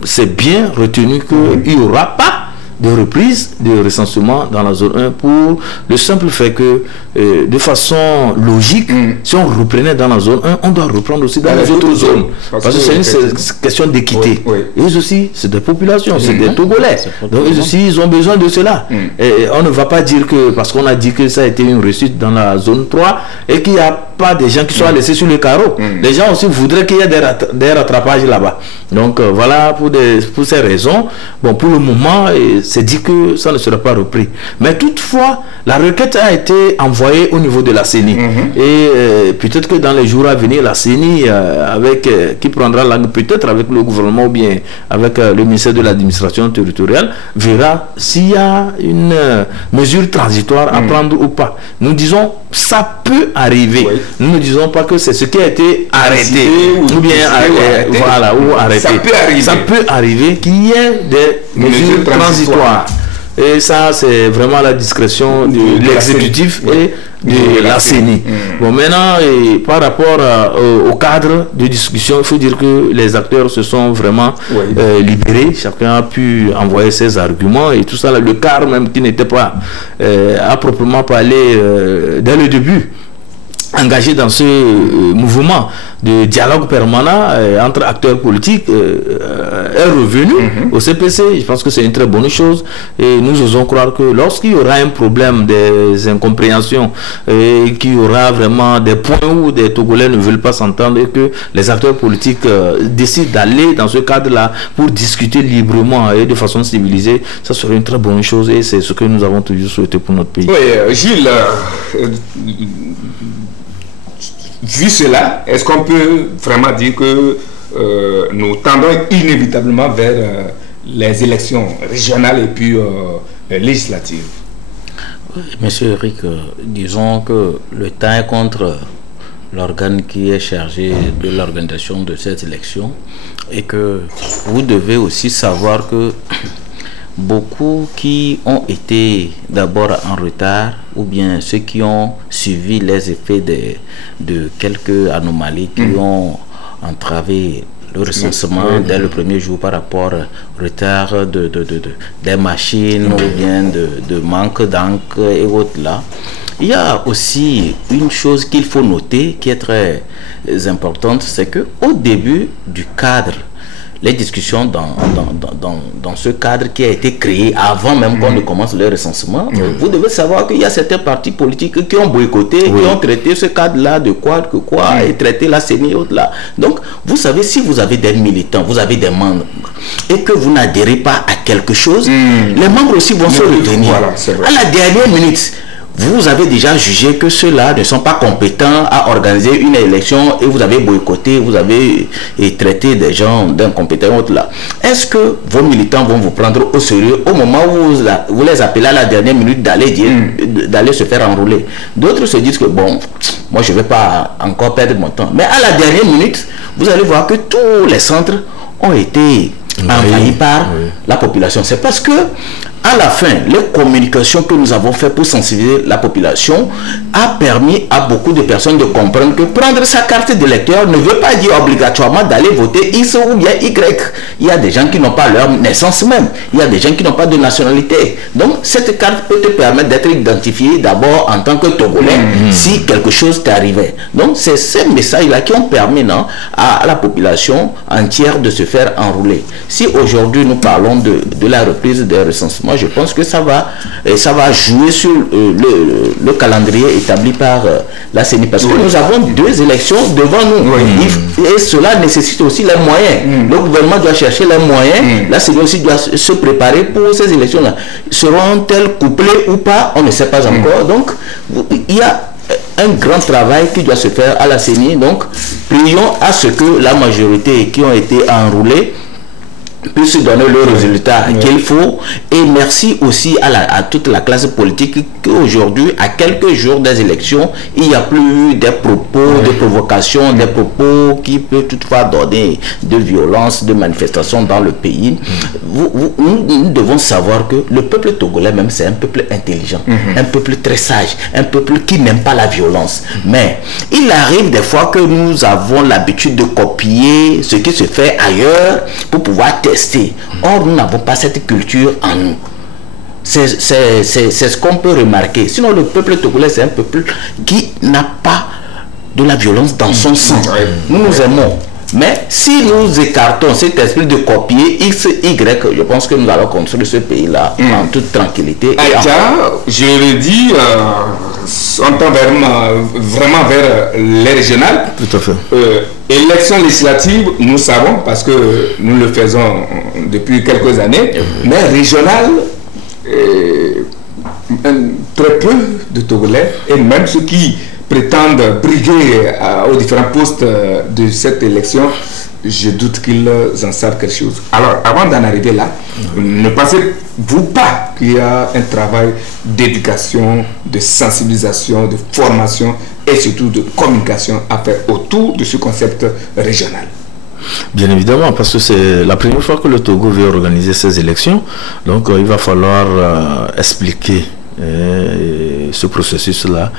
c'est bien retenu qu'il n'y aura pas de reprise de recensement dans la zone 1 pour le simple fait que de façon logique, si on reprenait dans la zone 1, on doit reprendre aussi dans les autres zones. Parce que c'est une question d'équité. Eux aussi, c'est des populations, c'est des Togolais. Donc eux aussi, ils ont besoin de cela. Et on ne va pas dire que, parce qu'on a dit que ça a été une réussite dans la zone 3 et qu'il n'y a pas des gens qui soient laissés sur le carreau. Les gens aussi voudraient qu'il y ait des rattrapages là-bas. Donc voilà, pour ces raisons, bon, pour le moment, c'est dit que ça ne sera pas repris. Mais toutefois, la requête a été envoyée au niveau de la CENI. Et peut-être que dans les jours à venir, la CENI, qui prendra langue peut-être avec le gouvernement ou bien avec le ministère de l'administration territoriale, verra s'il y a une mesure transitoire à prendre ou pas. Nous disons, ça peut arriver. Nous ne disons pas que c'est ce qui a été arrêté ou bien voilà, ou arrêté. Ça peut arriver qu'il y ait des mesures transitoires. Et ça, c'est vraiment la discrétion de l'exécutif et de la CENI. Bon, maintenant, par rapport au cadre de discussion, il faut dire que les acteurs se sont vraiment libérés. Chacun a pu envoyer ses arguments et tout ça. Le cadre même qui n'était pas à proprement parler dès le début engagé dans ce mouvement de dialogue permanent entre acteurs politiques est revenu au CPC. Je pense que c'est une très bonne chose et nous osons croire que lorsqu'il y aura un problème, des incompréhensions et qu'il y aura vraiment des points où des Togolais ne veulent pas s'entendre et que les acteurs politiques décident d'aller dans ce cadre-là pour discuter librement et de façon civilisée, ça serait une très bonne chose et c'est ce que nous avons toujours souhaité pour notre pays. Oui, Gilles, vu cela, est-ce qu'on peut vraiment dire que nous tendons inévitablement vers les élections régionales et puis législatives? Monsieur Eric, disons que le temps est contre l'organe qui est chargé de l'organisation de cette élection et que vous devez aussi savoir que beaucoup qui ont été d'abord en retard ou bien ceux qui ont suivi les effets de quelques anomalies qui ont entravé le recensement dès le premier jour par rapport au retard des machines ou bien de manque d'encre et autres là. Il y a aussi une chose qu'il faut noter qui est très importante, c'est que au début du cadre, les discussions dans ce cadre qui a été créé avant même qu'on ne commence le recensement, vous devez savoir qu'il y a certains partis politiques qui ont boycotté, qui ont traité ce cadre-là de quoi et traité la CENI et autres là. Donc, vous savez, si vous avez des militants, vous avez des membres, et que vous n'adhérez pas à quelque chose, les membres aussi vont se retenir. Voilà, à la dernière minute, vous avez déjà jugé que ceux-là ne sont pas compétents à organiser une élection et vous avez boycotté, vous avez traité des gens d'incompétents. Est-ce que vos militants vont vous prendre au sérieux au moment où vous les appelez à la dernière minute d'aller se faire enrouler? D'autres se disent que bon, moi je ne vais pas encore perdre mon temps. Mais à la dernière minute, vous allez voir que tous les centres ont été envahis par la population. C'est parce que à la fin, les communications que nous avons faites pour sensibiliser la population a permis à beaucoup de personnes de comprendre que prendre sa carte d'électeur ne veut pas dire obligatoirement d'aller voter X ou bien Y. Il y a des gens qui n'ont pas leur naissance même. Il y a des gens qui n'ont pas de nationalité. Donc, cette carte peut te permettre d'être identifié d'abord en tant que Togolais si quelque chose t'arrivait. Donc, c'est ces messages-là qui ont permis à la population entière de se faire enrouler. Si aujourd'hui nous parlons de la reprise des recensements, je pense que ça va jouer sur le calendrier établi par la CENI parce que nous avons 2 élections devant nous et cela nécessite aussi les moyens. Le gouvernement doit chercher les moyens, la CENI aussi doit se préparer pour ces élections-là. Seront-elles couplées ou pas? On ne sait pas encore. Donc il y a un grand travail qui doit se faire à la CENI. Donc prions à ce que la majorité qui ont été enrôlés puisse donner le résultat qu'il faut. Et merci aussi à toute la classe politique qu'aujourd'hui, à quelques jours des élections, il n'y a plus des propos de provocation, des propos qui peuvent toutefois donner de violence, de manifestations dans le pays. Nous devons savoir que le peuple togolais même, c'est un peuple intelligent, un peuple très sage, un peuple qui n'aime pas la violence. Mais il arrive des fois que nous avons l'habitude de copier ce qui se fait ailleurs pour pouvoir tester. Or, nous n'avons pas cette culture en nous. C'est ce qu'on peut remarquer. Sinon, le peuple togolais, c'est un peuple qui n'a pas de la violence dans son sang. Nous nous aimons. Mais si nous écartons cet esprit de copier X, Y, je pense que nous allons construire ce pays-là en toute tranquillité. Je le dis, on tend vraiment vers les régionales. Tout à fait. Élections législatives, nous savons, parce que nous le faisons depuis quelques années, mais régionales, très peu de Togolais, et même ceux qui prétendent briguer aux différents postes de cette élection, je doute qu'ils en savent quelque chose. Alors, avant d'en arriver là, ne pensez-vous pas qu'il y a un travail d'éducation, de sensibilisation, de formation et surtout de communication à faire autour de ce concept régional? Bien évidemment, parce que c'est la première fois que le Togo veut organiser ces élections, donc il va falloir expliquer ce processus-là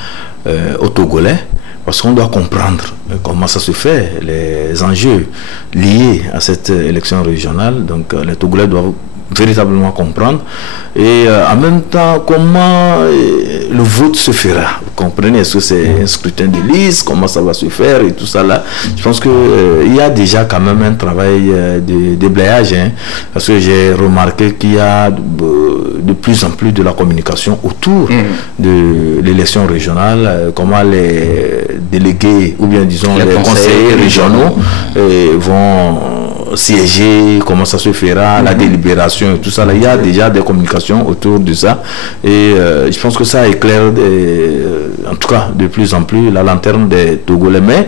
aux Togolais, parce qu'on doit comprendre comment ça se fait, les enjeux liés à cette élection régionale. Donc les Togolais doivent véritablement comprendre, et en même temps comment le vote se fera. Vous comprenez, est-ce que c'est un scrutin de liste, comment ça va se faire et tout ça là. Je pense que il y a déjà quand même un travail de déblayage, parce que j'ai remarqué qu'il y a de plus en plus de la communication autour de l'élection régionale, comment les délégués ou bien disons les conseillers régionaux vont siéger, comment ça se fera, la délibération et tout ça là. Il y a déjà des communications autour de ça, et je pense que ça éclaire en tout cas de plus en plus la lanterne des Togolais, mais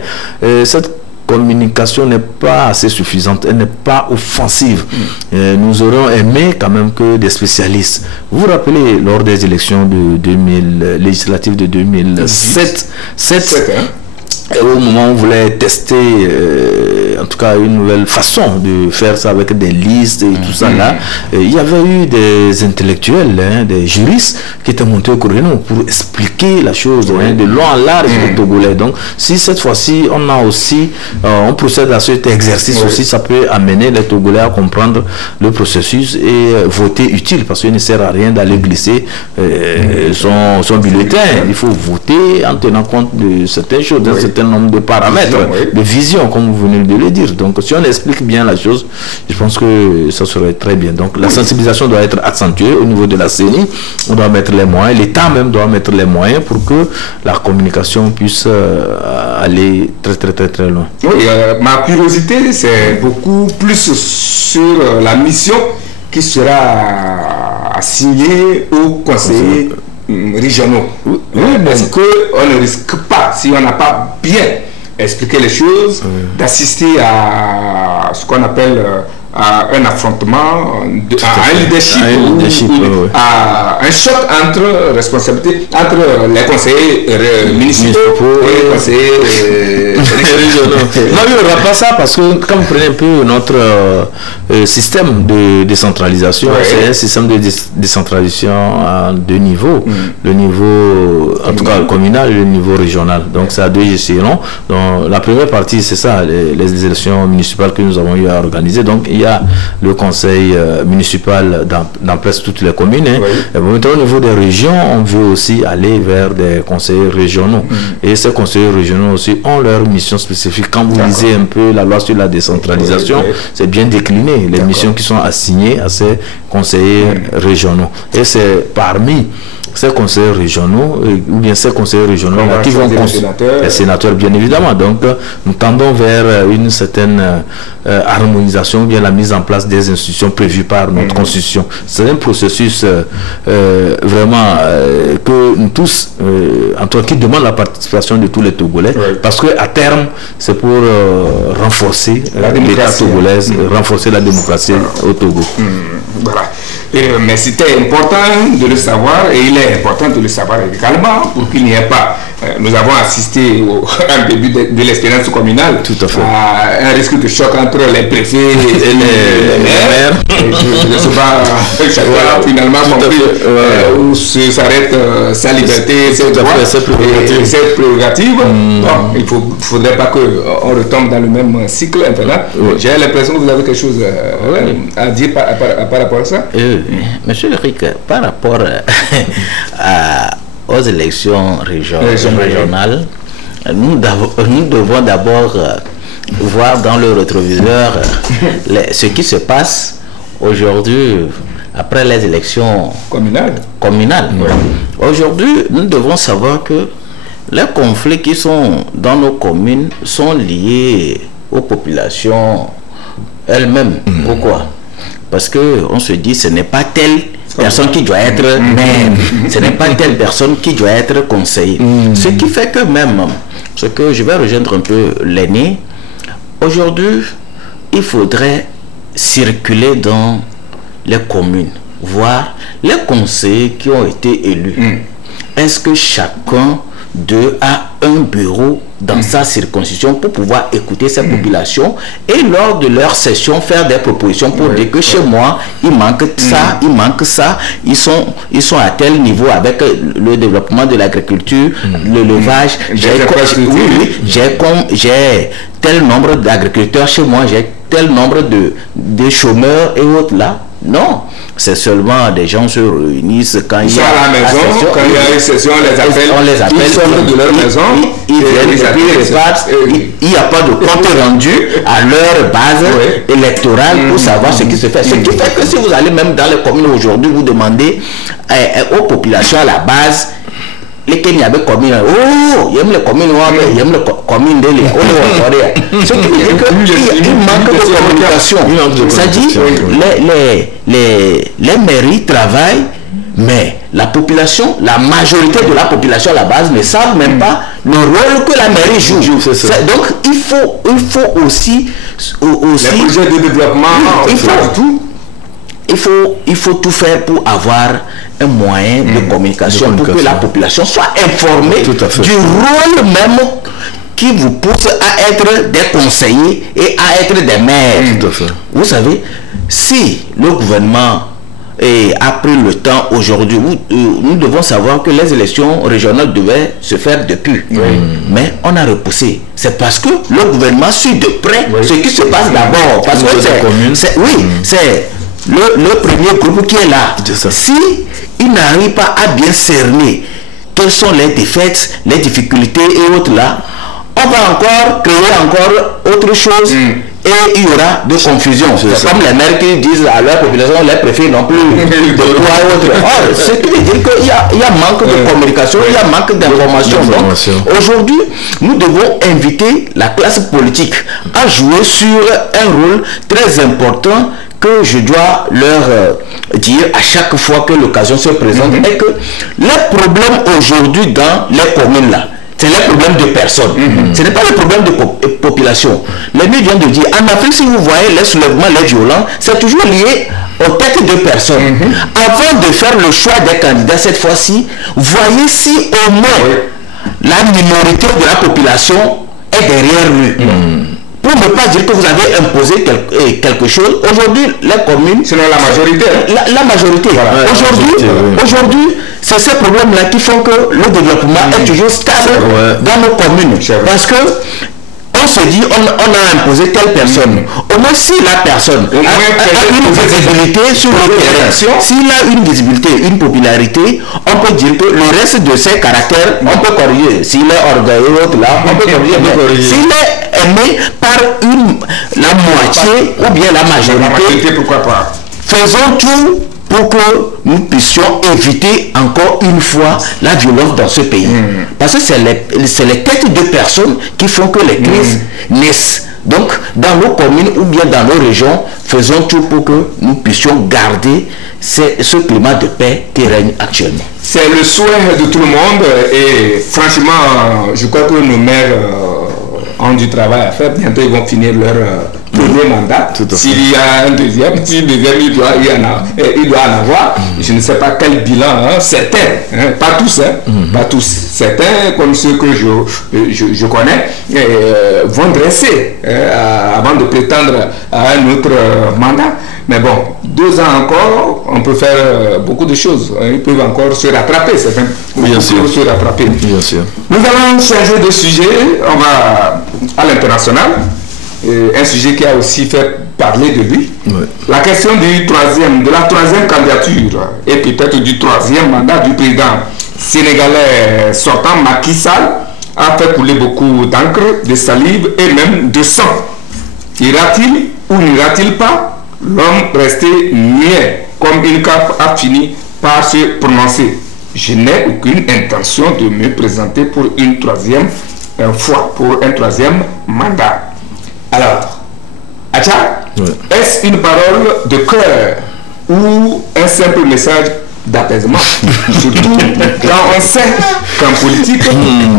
cette communication n'est pas assez suffisante, elle n'est pas offensive. Nous aurions aimé quand même que des spécialistes, vous vous rappelez lors des élections de législatives de 2007, au moment où on voulait tester en tout cas une nouvelle façon de faire ça avec des listes et tout ça là, il y avait eu des intellectuels, des juristes qui étaient montés au créneau pour expliquer la chose de long en large aux Togolais. Donc si cette fois-ci on a aussi on procède à cet exercice aussi, ça peut amener les Togolais à comprendre le processus et voter utile, parce qu'il ne sert à rien d'aller glisser son bulletin. Il faut voter en tenant compte de certaines choses, d'un certain nombre de paramètres, de vision, comme vous venez de le dire. Donc si on explique bien la chose, je pense que ça serait très bien. Donc la sensibilisation doit être accentuée au niveau de la CENI, on doit mettre les moyens, l'État même doit mettre les moyens pour que la communication puisse aller très loin. Oui, ma curiosité c'est beaucoup plus sur la mission qui sera assignée aux conseillers régionaux. Est-ce qu'on ne risque pas, si on n'a pas bien expliqué les choses, d'assister à ce qu'on appelle à un affrontement, à un leadership, à un choc entre responsabilités, entre les conseillers municipaux et les conseillers régionaux? Non, il n'y aura pas ça, parce que quand vous prenez un peu notre système de décentralisation, c'est un système de décentralisation à deux niveaux, le niveau en tout cas communal et le niveau régional. Donc c'est à deux échelons. Donc la première partie c'est ça, les élections municipales que nous avons eu à organiser. Donc il y a le conseil municipal dans presque toutes les communes. Et maintenant, au niveau des régions, on veut aussi aller vers des conseillers régionaux. Et ces conseillers régionaux aussi ont leur mission spécifique. Quand vous lisez un peu la loi sur la décentralisation, c'est bien décliné, les missions qui sont assignées à ces conseillers régionaux. Et c'est parmi ces conseillers régionaux, ou bien ces conseillers régionaux qui vont les sénateurs bien évidemment. Donc nous tendons vers une certaine harmonisation, ou bien la mise en place des institutions prévues par notre constitution. C'est un processus vraiment que nous tous, en tout cas, qui demande la participation de tous les Togolais, parce que à terme c'est pour renforcer l'État togolais, renforcer la démocratie au Togo. Voilà. Mais c'était important de le savoir, et il est important de le savoir également pour qu'il n'y ait pas. Nous avons assisté au début de l'expérience communale tout à fait à un risque de choc entre les préfets et les maires. ne sais pas finalement compris où s'arrête sa liberté, ses droits et ses prérogatives. Bon, il ne faudrait pas qu'on retombe dans le même cycle infernal. J'ai l'impression que vous avez quelque chose à dire par rapport à ça. Monsieur Eric, par rapport aux élections régionales, nous devons d'abord voir dans le rétroviseur ce qui se passe aujourd'hui après les élections communales. Aujourd'hui, nous devons savoir que les conflits qui sont dans nos communes sont liés aux populations elles-mêmes. Pourquoi? Parce qu'on se dit ce n'est pas telle personne qui doit être maire, ce n'est pas telle personne qui doit être conseiller. Ce qui fait que même, ce que je vais rejoindre un peu l'aîné, aujourd'hui, il faudrait circuler dans les communes, voir les conseillers qui ont été élus. Est-ce que chacun d'eux a un bureau dans sa circonscription pour pouvoir écouter ces populations et lors de leur session faire des propositions pour dire que chez moi il manque ça, il manque ça, ils sont à tel niveau avec le développement de l'agriculture, l'élevage, j'ai tel nombre d'agriculteurs chez moi, j'ai tel nombre de chômeurs et autres là. Non, c'est seulement des gens se réunissent quand il y a à la maison, quand il y a une session, on les appelle, ils sortent de leur maison, ils viennent et puis ils repartent. Il n'y a pas de compte rendu à leur base électorale pour savoir ce qui se fait. Ce qui fait que si vous allez même dans les communes aujourd'hui, vous demandez aux populations à la base, lesquels il y avait communes, il y a les communes, il y a les communes ce qui veut dire qu'il manque de communication. C'est-à-dire les mairies travaillent, mais la population, la majorité de la population à la base ne savent même pas le rôle que la mairie joue. Donc il faut aussi les projets de développement, il faut tout faire pour avoir un moyen de communication pour que la population soit informée du rôle même qui vous pousse à être des conseillers et à être des maires. Vous savez, si le gouvernement a pris le temps aujourd'hui, nous devons savoir que les élections régionales devaient se faire depuis. Mais on a repoussé. C'est parce que le gouvernement suit de près ce qui se passe d'abord. Parce que c'est le premier groupe qui est là. Si il n'arrive pas à bien cerner quelles sont les défaites, les difficultés et autres là, on va encore créer autre chose et il y aura de confusion. C'est comme les maires qui disent à leur population les préfets non plus de quoi et autre. Ce qui veut dire qu'il y a manque de communication, il y a manque d'information. Donc aujourd'hui, nous devons inviter la classe politique à jouer sur un rôle très important que je dois leur dire à chaque fois que l'occasion se présente, est que les problèmes aujourd'hui dans les communes là, c'est les problèmes de personnes. Ce n'est pas le problème de population. Les médias viennent de dire, en Afrique, si vous voyez les soulèvements, les violents, c'est toujours lié aux têtes de personnes. Avant de faire le choix des candidats cette fois-ci, voyez si au moins la minorité de la population est derrière lui. Pour ne pas dire que vous avez imposé quelque chose. Aujourd'hui, les communes... Sinon la majorité. La majorité. Voilà, aujourd'hui, c'est ces problèmes-là qui font que le développement est toujours stable dans nos communes. Parce que on se dit, on a imposé telle personne. Au moins, si la personne a une visibilité sur le terrain, s'il a une visibilité, une popularité, on peut dire que le reste de ses caractères, on peut corriger. S'il est orgueilleux, là, on peut corriger. S'il est aimé par la moitié ou bien la majorité, pourquoi pas? Faisons tout pour que nous puissions éviter encore une fois la violence dans ce pays. Parce que c'est les têtes de personnes qui font que les crises naissent. Donc, dans nos communes ou bien dans nos régions, faisons tout pour que nous puissions garder ce climat de paix qui règne actuellement. C'est le souhait de tout le monde et franchement, je crois que nos maires ont du travail à faire. Bientôt, ils vont finir premier mandat. S'il y a un deuxième, si le deuxième il doit en avoir, je ne sais pas quel bilan, certains, pas tous, pas tous, certains comme ceux que je connais vont dresser avant de prétendre à un autre mandat. Mais bon, 2 ans encore, on peut faire beaucoup de choses. Ils peuvent encore se rattraper, certains peuvent se rattraper. Bien sûr. Nous allons changer de sujet, on va à l'international. Un sujet qui a aussi fait parler de lui. Ouais. La question de la troisième candidature et peut-être du 3e mandat du président sénégalais sortant Macky Sall a fait couler beaucoup d'encre, de salive et même de sang. Ira-t-il ou n'ira-t-il pas? L'homme resté muet comme une cape a fini par se prononcer. Je n'ai aucune intention de me présenter pour une 3e fois, pour un 3e mandat. Alors, Acha, est-ce une parole de cœur ou un simple message d'apaisement? Surtout quand on sait qu'en politique,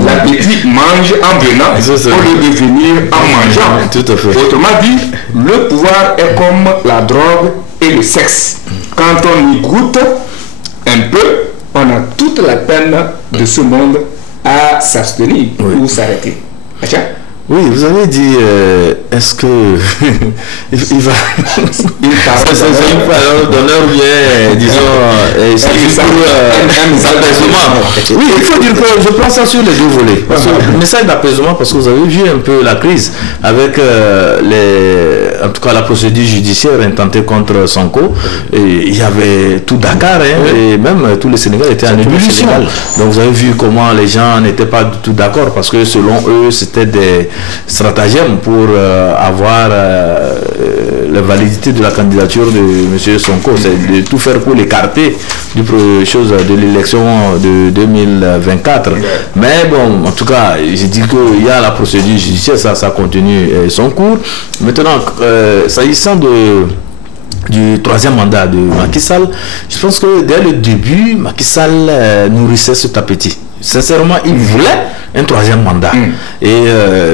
l'appétit mange en venant au lieu de venir en mangeant. Tout à fait. Autrement dit, le pouvoir est comme la drogue et le sexe. Quand on y goûte un peu, on a toute la peine de ce monde à s'abstenir ou s'arrêter. Acha? Oui, vous avez dit, est-ce que il va... c'est une parole d'honneur bien, disons, c'est un apaisement. Oui, il faut dire que je prends ça sur les 2 volets. Parce que le message d'apaisement, parce que vous avez vu un peu la crise avec en tout cas la procédure judiciaire intentée contre Sonko. Et il y avait tout Dakar, et même tous les Sénégalais étaient en ébullition. Donc vous avez vu comment les gens n'étaient pas du tout d'accord, parce que selon eux, c'était des stratagème pour avoir la validité de la candidature de M. Sonko, c'est de tout faire pour l'écarter de l'élection de 2024. Mais bon, en tout cas, j'ai dit qu'il y a la procédure judiciaire, ça continue son cours. Maintenant, s'agissant du 3e mandat de Macky Sall, je pense que dès le début, Macky Sall nourrissait cet appétit. Sincèrement, il voulait un 3e mandat. Et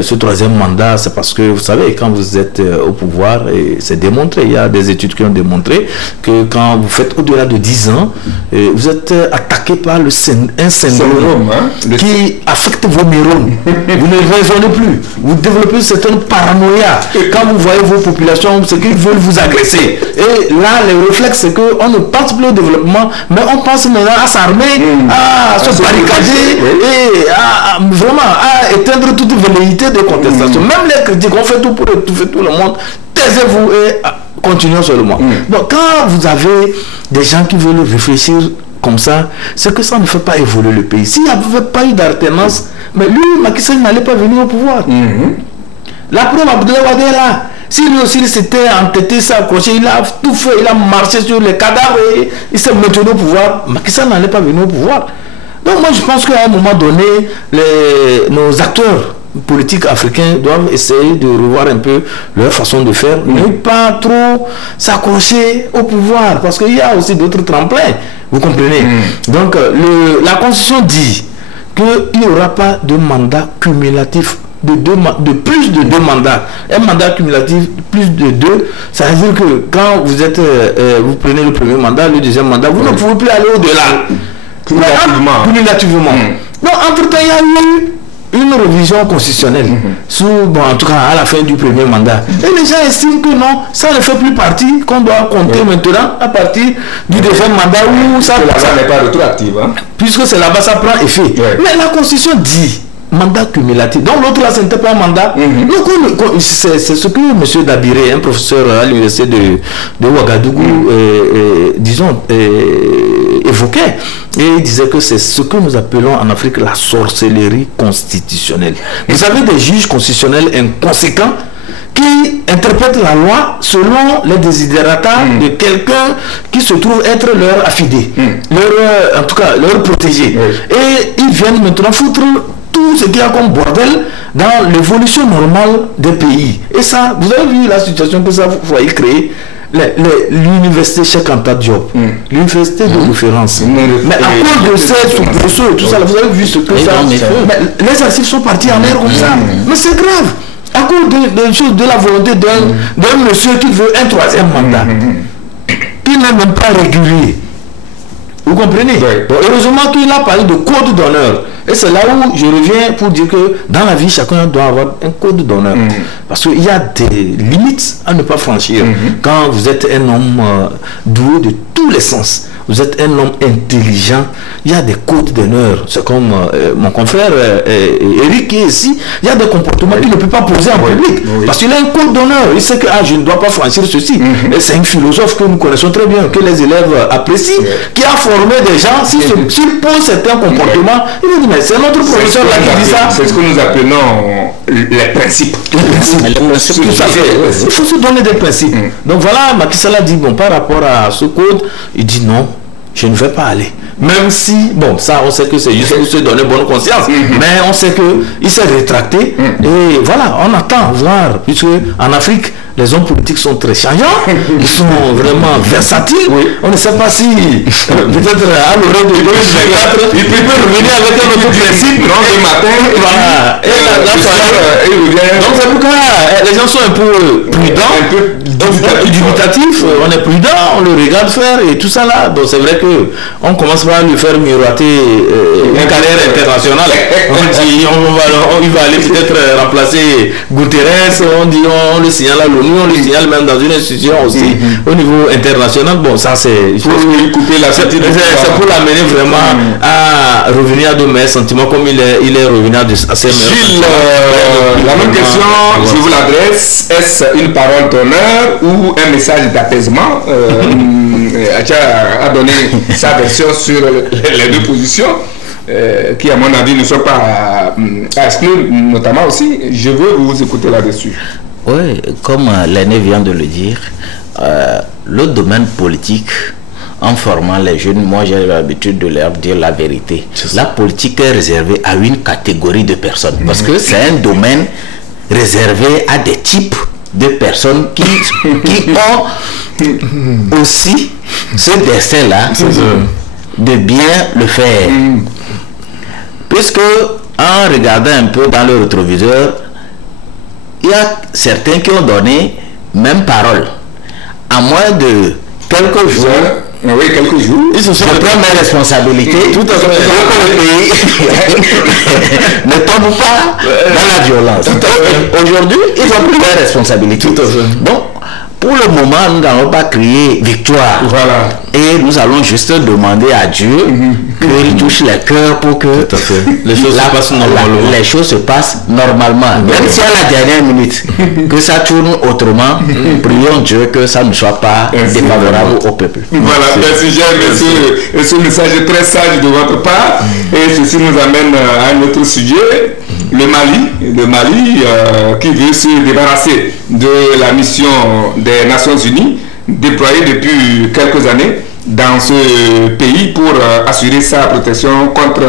ce 3e mandat, c'est parce que, vous savez, quand vous êtes au pouvoir, et c'est démontré, il y a des études qui ont démontré que quand vous faites au-delà de 10 ans, vous êtes attaqué par un syndrome qui affecte vos neurones. Vous ne raisonnez plus. Vous développez une certaine paranoïa. Quand vous voyez vos populations, c'est qu'ils veulent vous agresser. Et là, le réflexe, c'est qu'on ne pense plus au développement, mais on pense maintenant à s'armer, à se barricader, et vraiment à éteindre toute velléité de contestation. Même les critiques, on fait tout pour étouffer tout le monde. Taisez-vous et continuons seulement. Donc quand vous avez des gens qui veulent réfléchir comme ça, c'est que ça ne fait pas évoluer le pays. S'il n'y avait pas eu d'alternance, mais lui, Macky Sall n'allait pas venir au pouvoir. La preuve, Abdoulaye Wade est là. Si lui aussi s'était entêté, s'est accroché, il a tout fait, il a marché sur les cadavres et il s'est maintenu au pouvoir, Macky Sall n'allait pas venir au pouvoir. Donc moi je pense qu'à un moment donné, nos acteurs politiques africains doivent essayer de revoir un peu leur façon de faire, ne pas trop s'accrocher au pouvoir, parce qu'il y a aussi d'autres tremplins, vous comprenez. Donc la Constitution dit qu'il n'y aura pas de mandat cumulatif de plus de 2 mandats. Un mandat cumulatif plus de 2, ça veut dire que quand vous êtes vous prenez le premier mandat, le deuxième mandat, vous ne pouvez plus aller au-delà. Cumulativement. Donc entre-temps, il y a eu une révision constitutionnelle, en tout cas à la fin du premier mandat. Et les gens estiment que non, ça ne fait plus partie, qu'on doit compter maintenant à partir du deuxième mandat où ça n'est pas rétroactif. Puisque c'est là-bas, ça prend effet. Mais la Constitution dit mandat cumulatif. Donc l'autre là, ce n'était pas un mandat. C'est ce que M. Dabiré, un professeur à l'université de Ouagadougou, disons, évoquait. Et il disait que c'est ce que nous appelons en Afrique la sorcellerie constitutionnelle. Vous avez des juges constitutionnels inconséquents qui interprètent la loi selon les desiderata de quelqu'un qui se trouve être leur affidé, en tout cas leur protégé. Et ils viennent maintenant foutre tout ce qu'il y a comme bordel dans l'évolution normale des pays. Et ça, vous avez vu la situation que ça vous voyez créer. L'université Cheikh Anta Diop, l'université de référence. Mais à cause de ces soubresauts et tout ça, vous avez vu ce que ça... les archives sont partis en l'air comme ça. Mais c'est grave. à cause de la volonté d'un monsieur qui veut un troisième mandat, qui n'est même pas régulier. Vous comprenez? Bon, heureusement qu'il a parlé de code d'honneur. Et c'est là où je reviens pour dire que dans la vie, chacun doit avoir un code d'honneur. Parce qu'il y a des limites à ne pas franchir. Quand vous êtes un homme doué de tous les sens, vous êtes un homme intelligent, il y a des codes d'honneur. C'est comme mon confrère Eric qui est ici, il y a des comportements qu'il ne peut pas poser en public. Parce qu'il a un code d'honneur. Il sait que je ne dois pas franchir ceci. Et c'est un philosophe que nous connaissons très bien, que les élèves apprécient, qui a formé des gens. S'il pose certains comportements, il va dire, mais c'est notre professeur là qui dit ça. C'est ce que nous appelons les principes. Il faut se donner des principes. Donc voilà, Macky Sall a dit, bon, par rapport à ce code, il dit non, je ne vais pas aller. Même si, bon, ça on sait que c'est juste pour se donner bonne conscience, mais on sait qu'il s'est rétracté. Et voilà, on attend voir, puisque en Afrique, les hommes politiques sont très changeants, ils sont vraiment versatiles. On ne sait pas si, peut-être à l'heure de 2024, il peut revenir avec un autre principe. Le matin, voilà. Donc c'est pourquoi les gens sont un peu prudents, dubitatifs, on est prudent, on le regarde faire et tout ça là. Donc c'est vrai que on commence pas à lui faire miroiter une carrière internationale. On dit il va aller peut-être remplacer Guterres, on dit on le signale à l'ONU, on le signale même dans une institution aussi au niveau international. Bon, ça c'est pour lui couper la sortie de c'est pour l'amener vraiment à revenir à de meilleurs sentiments comme il est revenu à ses meilleurs Gilles, la même question, je vous l'adresse. Est-ce une parole d'honneur ou un message d'apaisement? Acha a donné sa version sur les deux positions qui à mon avis ne sont pas à exclure, notamment aussi. Je veux vous écouter là-dessus. Oui, comme l'aîné vient de le dire, le domaine politique, en formant les jeunes, moi j'ai l'habitude de leur dire la vérité. La politique est réservée à une catégorie de personnes parce que c'est un domaine réservé à des types de personnes qui ont aussi ce destin-là de bien le faire. Puisque en regardant un peu dans le rétroviseur, il y a certains qui ont donné même parole. À moins de quelques jours, quelques jours, ils se sont pris mes responsabilités. Tout à fait. Ne tombe pas dans la violence. Aujourd'hui, ils ont pris leurs responsabilités. Bon, pour le moment, nous n'allons pas crier victoire. Voilà. Et nous allons juste demander à Dieu qu'il touche les cœurs pour que les choses se passent normalement. Même si à la dernière minute, que ça tourne autrement, prions Dieu que ça ne soit pas défavorable au peuple. Voilà, merci, j'aime ce message très sage de votre part. Et ceci nous amène à un autre sujet. Le Mali qui veut se débarrasser de la mission des Nations Unies déployée depuis quelques années dans ce pays pour assurer sa protection contre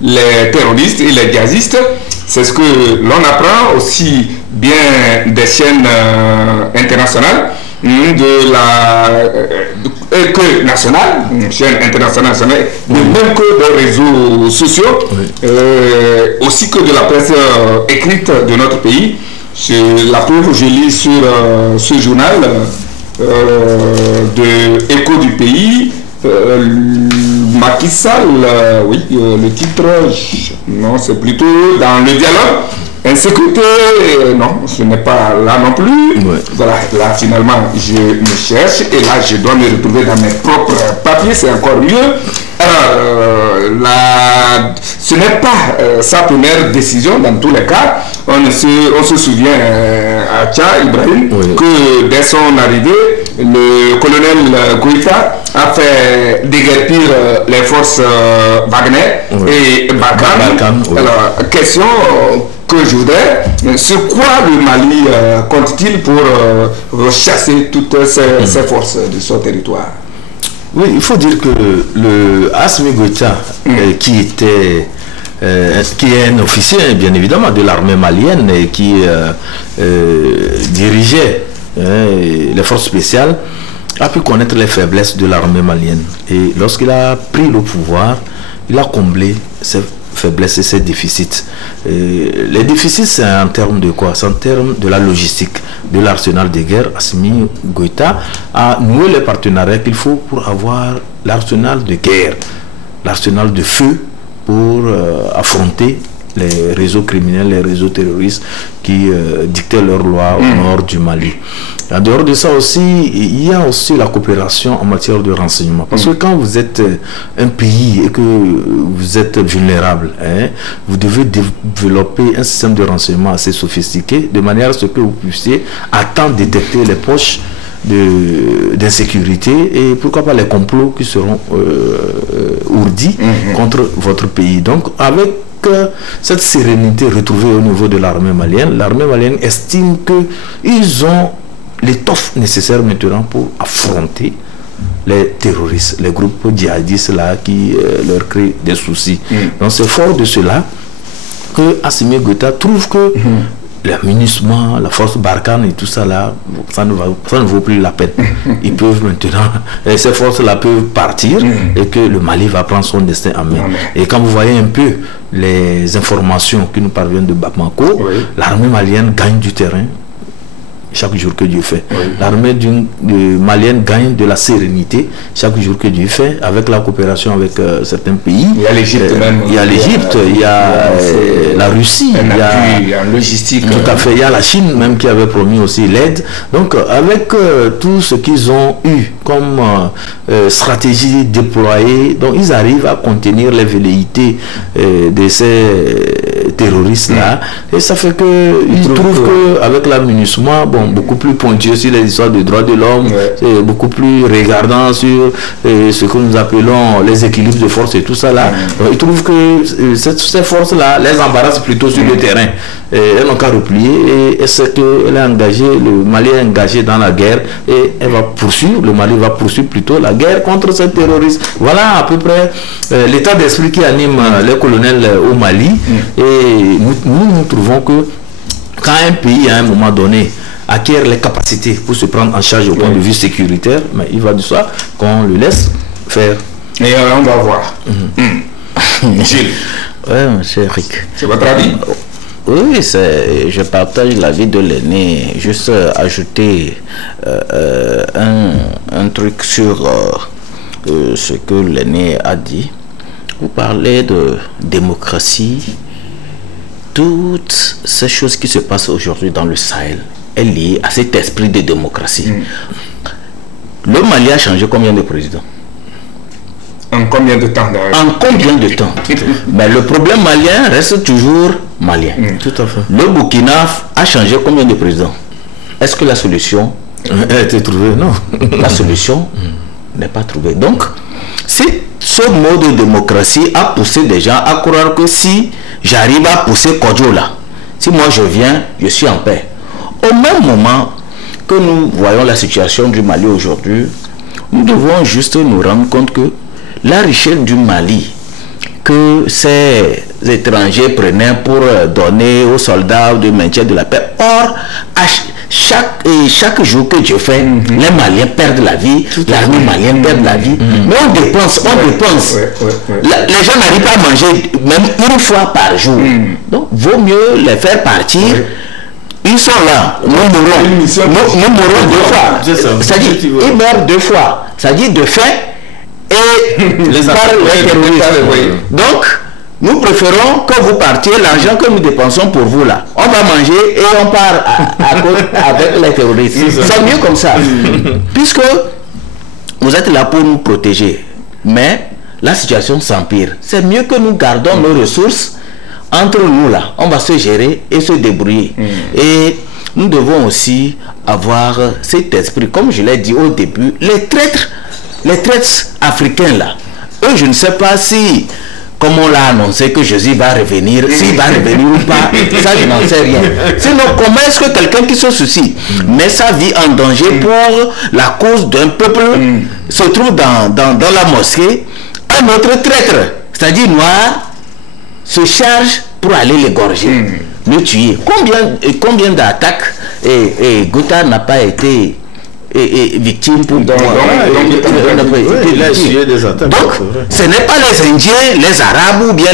les terroristes et les djihadistes. C'est ce que l'on apprend aussi bien des chaînes internationales de la que nationale, chaîne internationale, de même que des réseaux sociaux, aussi que de la presse écrite de notre pays. La preuve, je lis sur ce journal de Écho du pays, Macky Sall, oui, le titre, non, c'est plutôt dans le dialogue. Insécurité, non, ce n'est pas là non plus. Voilà, là finalement, je me cherche et là, je dois me retrouver dans mes propres papiers, c'est encore mieux. Alors, ce n'est pas sa première décision dans tous les cas. On se souvient à Tcha Ibrahim que dès son arrivée, le colonel Goïta a fait déguerpir les forces Wagner et Barkhane. Alors, question que je voudrais, sur quoi le Mali compte-t-il pour chasser toutes ces forces de son territoire? Oui, il faut dire que le Assimi Goïta, qui est un officier, bien évidemment, de l'armée malienne et qui dirigeait les forces spéciales, a pu connaître les faiblesses de l'armée malienne. Et lorsqu'il a pris le pouvoir, il a comblé ces faiblesses et ses déficits. Les déficits, c'est en termes de quoi? C'est en termes de la logistique, de l'arsenal de guerre. Assimi Goïta a noué les partenariats qu'il faut pour avoir l'arsenal de guerre, l'arsenal de feu pour affronter les réseaux criminels, les réseaux terroristes qui dictaient leurs lois au nord du Mali. En dehors de ça aussi, il y a aussi la coopération en matière de renseignement. Parce que quand vous êtes un pays et que vous êtes vulnérable, vous devez développer un système de renseignement assez sophistiqué, de manière à ce que vous puissiez à temps détecter les poches d'insécurité et pourquoi pas les complots qui seront ourdis contre votre pays. Donc avec cette sérénité retrouvée au niveau de l'armée malienne estime qu'ils ont l'étoffe nécessaire maintenant pour affronter les terroristes, les groupes djihadistes là qui leur créent des soucis. Donc c'est fort de cela que Assimi Goïta trouve que l'amunissement, la force Barkhane et tout ça là, ça ne vaut plus la peine. Ils peuvent maintenant, ces forces-là peuvent partir et que le Mali va prendre son destin en main. Et quand vous voyez un peu les informations qui nous parviennent de Bamako, l'armée malienne gagne du terrain chaque jour que Dieu fait. L'armée malienne gagne de la sérénité chaque jour que Dieu fait, avec la coopération avec certains pays. Il y a l'Égypte même. Il y a l'Égypte, il y a la Russie, il y a logistique. Tout à fait, il y a la Chine même qui avait promis aussi l'aide. Donc avec tout ce qu'ils ont eu comme stratégie déployée, donc ils arrivent à contenir les velléités de ces terroristes-là. Et ça fait qu'ils trouvent qu'avec l'amunissement, beaucoup plus pointueux sur les histoires de droits de l'homme, c'est beaucoup plus regardant sur ce que nous appelons les équilibres de force et tout ça là. Ils trouvent que ces forces-là les embarrassent plutôt sur le terrain. Elles n'ont qu'à replier et c'est qu'elle est engagée, le Mali est engagé dans la guerre et elle va poursuivre, le Mali va poursuivre plutôt la guerre contre ces terroristes. Voilà à peu près l'état d'esprit qui anime les colonels au Mali. Et nous trouvons que quand un pays à un moment donné acquiert les capacités pour se prendre en charge au point de vue sécuritaire, mais il va de soi qu'on le laisse faire. Et on va voir. Gilles. Oui, monsieur Eric. C'est votre avis? Oui, je partage l'avis de l'aîné. Juste ajouter un truc sur ce que l'aîné a dit. Vous parlez de démocratie. Toutes ces choses qui se passent aujourd'hui dans le Sahel est liée à cet esprit de démocratie. Le Mali a changé combien de présidents? En combien de temps? En combien de temps? Mais le problème malien reste toujours malien. Tout à fait. Le Burkina a changé combien de présidents? Est-ce que la solution a été trouvée? Non. La solution n'est pas trouvée. Donc, ce mode de démocratie a poussé des gens à croire que si j'arrive à pousser Kodjo là, si moi je viens, je suis en paix. Au même moment que nous voyons la situation du Mali aujourd'hui, nous devons juste nous rendre compte que la richesse du Mali que ces étrangers prenaient pour donner aux soldats de maintien de la paix, or à chaque jour que Dieu fait, les Maliens perdent la vie, l'armée malienne perd la vie, mais on dépense. Les gens n'arrivent pas à manger même une fois par jour. Donc, vaut mieux les faire partir. Ils sont là, nous mourrons 2 fois. C'est-à-dire, ils meurent 2 fois. C'est-à-dire de faim et les terroristes. Donc, nous préférons que vous partiez, l'argent que nous dépensons pour vous là, on va manger et on part avec les terroristes. C'est mieux comme ça. Puisque vous êtes là pour nous protéger, mais la situation s'empire. C'est mieux que nous gardons nos ressources entre nous là. On va se gérer et se débrouiller. Et nous devons aussi avoir cet esprit, comme je l'ai dit au début, les traîtres africains là, eux je ne sais pas si, comme on l'a annoncé que Jésus va revenir, s'il va revenir ou pas, ça je n'en sais rien. Sinon, comment est-ce que quelqu'un qui se soucie met sa vie en danger pour la cause d'un peuple se trouve dans la mosquée, un autre traître, c'est-à-dire noir, se charge pour aller l'égorger, le tuer. Combien d'attaques et Gouta n'a pas été victime pour Il a essuyé des attaques. Donc, ce n'est pas les Indiens, les Arabes ou bien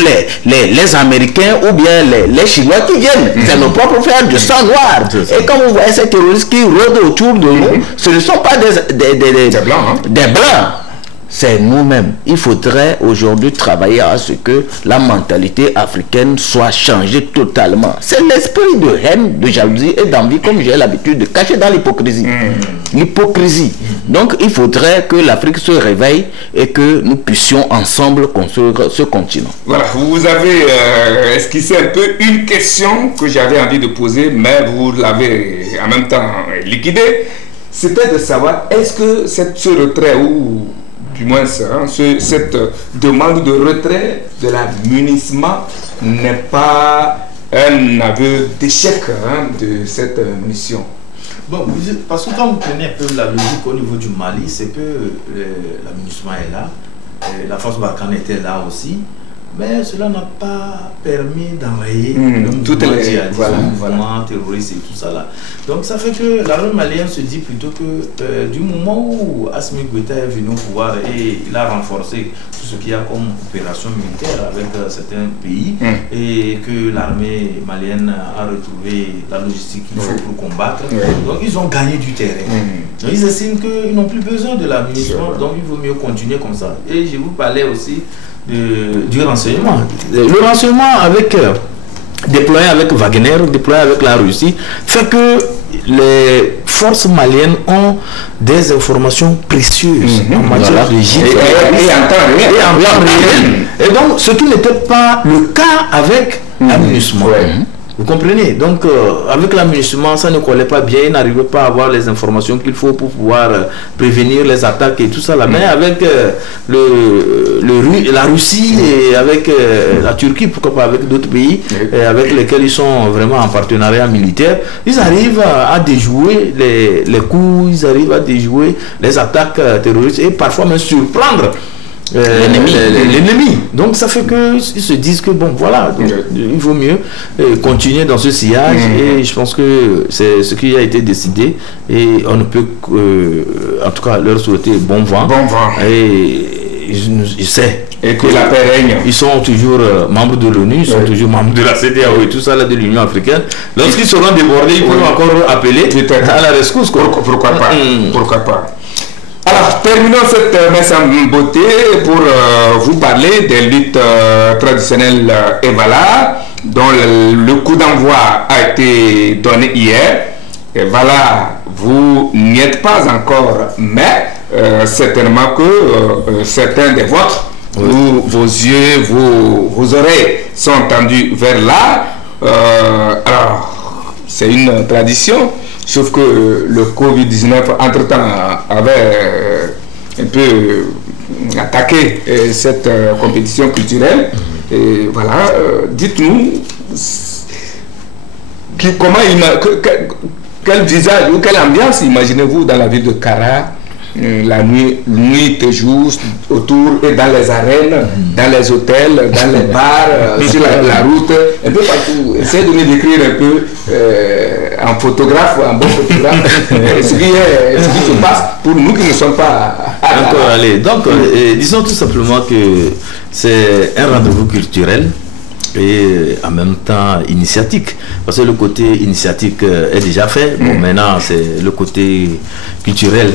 les Américains ou bien les Chinois qui viennent. C'est nos propres frères du sang noir. Et quand vous voyez ces terroristes qui rôdent autour de nous, ce ne sont pas des blancs. Hein? Des blancs. C'est nous-mêmes. Il faudrait aujourd'hui travailler à ce que la mentalité africaine soit changée totalement. C'est l'esprit de haine, de jalousie et d'envie, comme j'ai l'habitude de cacher dans l'hypocrisie. L'hypocrisie. Donc il faudrait que l'Afrique se réveille et que nous puissions ensemble construire ce continent. Voilà, vous avez esquissé un peu une question que j'avais envie de poser, mais vous l'avez en même temps liquidée. C'était de savoir, est-ce que ce retrait ou du moins cette demande de retrait de la munissement n'est pas un aveu d'échec de cette mission? Bon, parce que quand vous prenez un peu la logique au niveau du Mali, c'est que la munissement est là, et la force Barkhane était là aussi, mais cela n'a pas permis d'enrayer le mouvement djihadiste, le mouvement terroriste et tout ça là. Donc ça fait que l'armée malienne se dit plutôt que du moment où Assimi Goïta est venu au pouvoir et il a renforcé tout ce qu'il y a comme opération militaire avec certains pays et que l'armée malienne a retrouvé la logistique qu'il faut pour combattre, donc ils ont gagné du terrain. Donc ils estiment qu'ils n'ont plus besoin de la munition, donc il vaut mieux continuer comme ça. Et je vous parlais aussi du renseignement. Le renseignement déployé avec Wagner, déployé avec la Russie, fait que les forces maliennes ont des informations précieuses en matière de gîte et en temps réel. Et donc, ce qui n'était pas le cas avec l'amunissement. Vous comprenez? Donc, avec l'amunissement, ça ne collait pas bien, il n'arrivait pas à avoir les informations qu'il faut pour pouvoir prévenir les attaques et tout ça là. Mais avec la Russie et avec la Turquie, pourquoi pas avec d'autres pays avec lesquels ils sont vraiment en partenariat militaire, ils arrivent à déjouer les coups, ils arrivent à déjouer les attaques terroristes et parfois même surprendre l'ennemi. Donc ça fait qu'ils se disent que bon voilà, donc, il vaut mieux continuer dans ce sillage et je pense que c'est ce qui a été décidé et on ne peut en tout cas leur souhaiter bon vent. Et je sais et que la paix règne. Ils sont toujours membres de l'ONU, ils sont toujours membres de la CEDEAO et tout ça là, de l'Union africaine. Lorsqu'ils seront débordés, ils pourront encore appeler à la rescousse. Pourquoi pas? Pourquoi pas? Alors, terminons cette messe en beauté pour vous parler des luttes traditionnelles Evala, dont le coup d'envoi a été donné hier. Evala, vous n'y êtes pas encore, mais certainement que certains des vôtres, vos yeux, vos oreilles sont tendus vers là. Alors, c'est une tradition. Sauf que le Covid-19, entre-temps, avait un peu attaqué cette compétition culturelle. Et voilà, dites-nous quel visage ou quelle ambiance imaginez-vous dans la ville de Kara, la nuit et jour, autour et dans les arènes, dans les hôtels, dans les bars, sur la route, un peu partout. Essayez de nous décrire un peu en photographe, en bon photographe, ce qui se passe pour nous qui ne sommes pas encore allés. Donc, disons tout simplement que c'est un rendez-vous culturel et en même temps initiatique, parce que le côté initiatique est déjà fait. Bon, maintenant c'est le côté culturel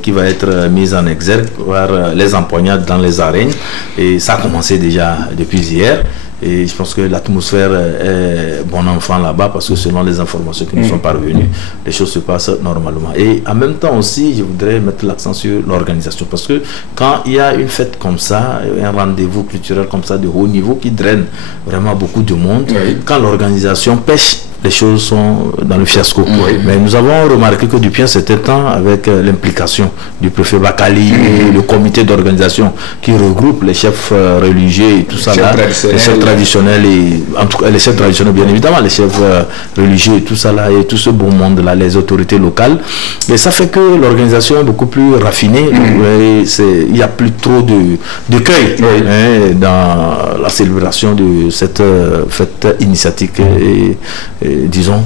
qui va être mis en exergue par les empoignades dans les arènes, et ça a commencé déjà depuis hier. Et je pense que l'atmosphère est bon enfant là-bas, parce que selon les informations qui nous sont parvenues, les choses se passent normalement. Et en même temps aussi, je voudrais mettre l'accent sur l'organisation, parce que quand il y a une fête comme ça, un rendez-vous culturel comme ça de haut niveau qui draine vraiment beaucoup de monde, quand l'organisation pêche, les choses sont dans le fiasco. Mais nous avons remarqué que depuis un certain temps, avec l'implication du préfet Bakali et le comité d'organisation qui regroupe les chefs religieux et tout ça là, les chefs traditionnels et en tout cas les chefs traditionnels bien évidemment, les chefs religieux et tout ça là, et tout ce bon monde là, les autorités locales, et ça fait que l'organisation est beaucoup plus raffinée. Il n'y a plus trop de cueil dans la célébration de cette fête initiatique et disons,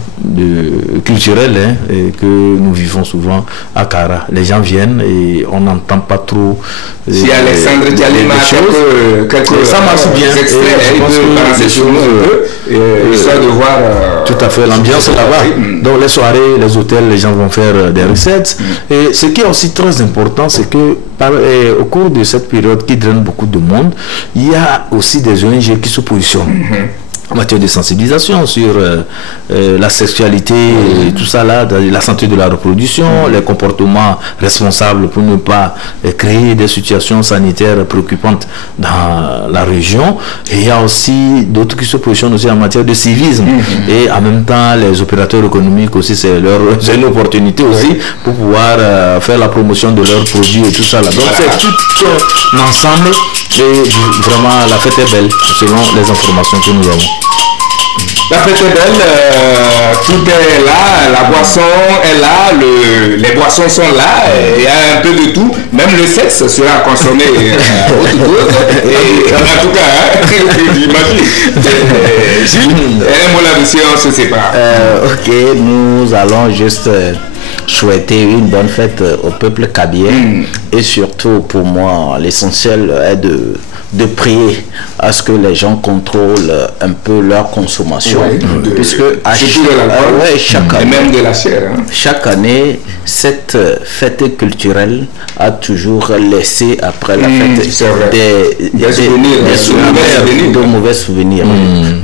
culturel hein, et que nous vivons souvent à Kara. Les gens viennent et on n'entend pas trop. Si Alexandre Tchalim a quelques ça marche bien. Histoire de voir. Tout à fait, l'ambiance là-bas. Donc les soirées, les hôtels, les gens vont faire des recettes. Et ce qui est aussi très important, c'est que au cours de cette période qui draine beaucoup de monde, il y a aussi des ONG qui se positionnent. En matière de sensibilisation sur la sexualité, et tout ça là, la santé de la reproduction, les comportements responsables pour ne pas créer des situations sanitaires préoccupantes dans la région. Et il y a aussi d'autres qui se positionnent aussi en matière de civisme. Et en même temps, les opérateurs économiques aussi, c'est une opportunité aussi pour pouvoir faire la promotion de leurs produits et tout ça là. Donc c'est tout un ensemble et vraiment la fête est belle selon les informations que nous avons. La fête est belle, tout est là, la boisson est là, les boissons sont là, il y a un peu de tout, même le sexe sera consommé en tout cas, j'imagine. Gilles, un mot là-dessus, on se sépare. Ok, nous allons juste souhaiter une bonne fête au peuple kabien et surtout pour moi l'essentiel est de prier à ce que les gens contrôlent un peu leur consommation, puisque chaque année, même de la chair, hein. Chaque année cette fête culturelle a toujours laissé après la fête de mauvais souvenirs.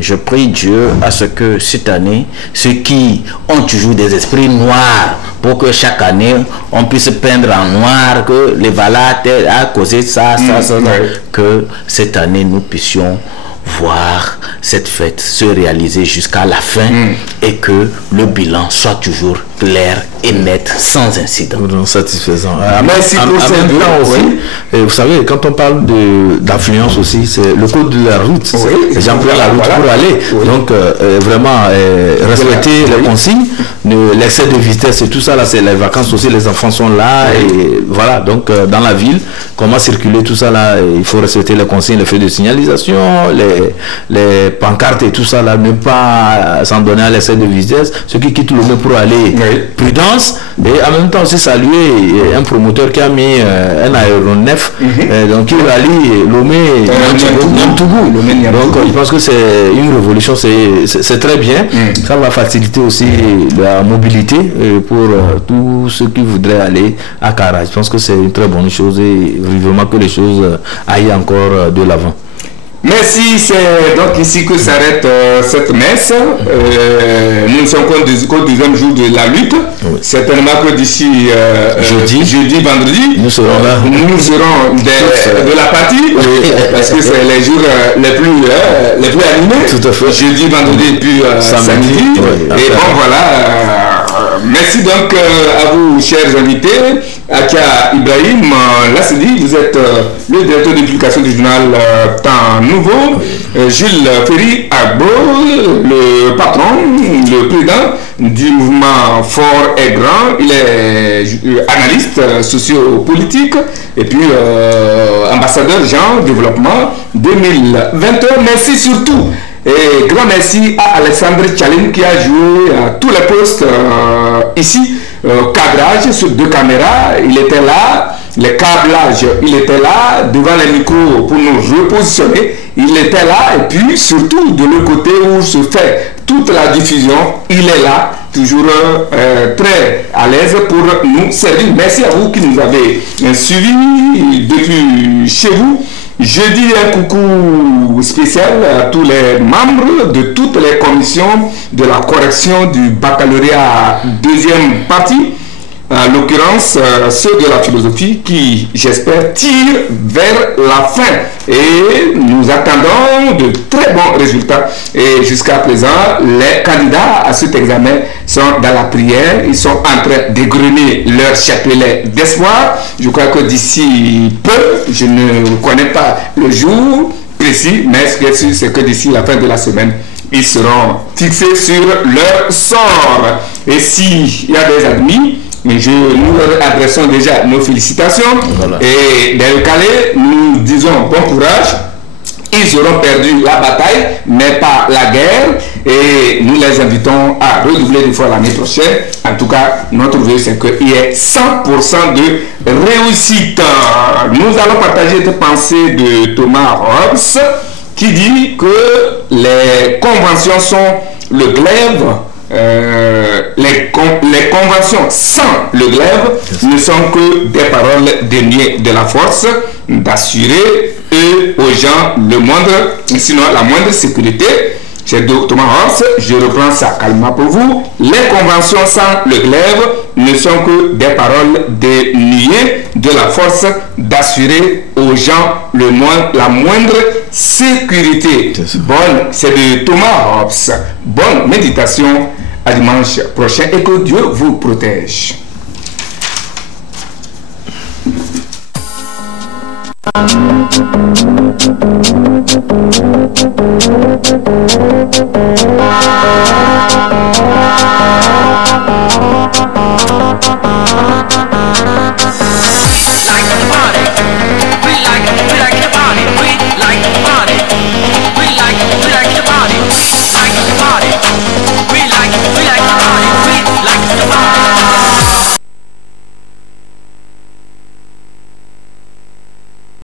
Je prie Dieu à ce que cette année, ceux qui ont toujours des esprits noirs, pour que chaque année on puisse peindre en noir que les valates a causé ça, que cette année nous puissions voir cette fête se réaliser jusqu'à la fin et que le bilan soit toujours clair et net, sans incident. Satisfaisant. Merci pour en même temps aussi, vous savez, quand on parle d'influence aussi, c'est le code de la route. Les gens prennent la route pour aller. Donc, vraiment, respecter les consignes, l'excès de vitesse et tout ça, là, c'est les vacances aussi, les enfants sont là. Et voilà, donc, dans la ville, comment circuler, tout ça, là, il faut respecter les consignes, les feux de signalisation, les pancartes et tout ça, là, ne pas s'en donner à l'excès de vitesse. Ceux qui quittent le pour aller, prudence, et en même temps aussi saluer un promoteur qui a mis un aéronef, donc il rallie Lomé Niamtougou. Donc je pense que c'est une révolution, c'est très bien. Ça va faciliter aussi la mobilité pour tous ceux qui voudraient aller à Kara. Je pense que c'est une très bonne chose et vivement que les choses aillent encore de l'avant. Merci, c'est donc ici que s'arrête cette messe. Nous ne sommes qu'au deuxième jour de la lutte. Certainement que d'ici jeudi, vendredi, nous serons là. Nous serons de la partie parce que c'est les jours les plus animés. Tout à fait. Jeudi, vendredi et puis samedi. Et bon voilà. Merci donc à vous, chers invités. Akia Ibrahim Lassedi, vous êtes le directeur de publication du journal Temps Nouveau. Gilles Ferry Agbo, le patron, le président du mouvement Fort et Grand. Il est analyste sociopolitique et puis ambassadeur genre développement 2021. Merci surtout. Et grand merci à Alexandre Tchalim qui a joué à tous les postes ici, cadrage sur 2 caméras, il était là, les câblages, il était là, devant les micros pour nous repositionner, il était là, et puis surtout de l'autre côté où se fait toute la diffusion, il est là, toujours très à l'aise pour nous servir. Merci à vous qui nous avez suivis depuis chez vous. Je dis un coucou spécial à tous les membres de toutes les commissions de la correction du baccalauréat deuxième partie, en l'occurrence ceux de la philosophie qui, j'espère, tirent vers la fin. Et nous attendons de très bons résultats. Et jusqu'à présent, les candidats à cet examen sont dans la prière. Ils sont en train d'égrener leur chapelet d'espoir. Je crois que d'ici peu, je ne connais pas le jour précis, mais ce qui est sûr, c'est que d'ici la fin de la semaine, ils seront fixés sur leur sort. Et s'il y a des admis, mais nous leur adressons déjà nos félicitations. Voilà. Et dans Calais, nous disons bon courage. Ils auront perdu la bataille, mais pas la guerre. Et nous les invitons à redoubler d'efforts l'année prochaine. En tout cas, notre vœu, c'est qu'il y ait 100% de réussite. Nous allons partager des pensées de Thomas Hobbes qui dit que les conventions sont le glaive. Les conventions sans le glaive ne sont que des paroles dénuées de la force d'assurer aux gens la moindre sécurité. C'est Thomas Hobbes, je reprends ça calmement pour vous. Les conventions sans le glaive ne sont que des paroles dénuées de la force d'assurer aux gens la moindre sécurité. C'est de Thomas Hobbes. Bonne méditation, à dimanche prochain et que Dieu vous protège.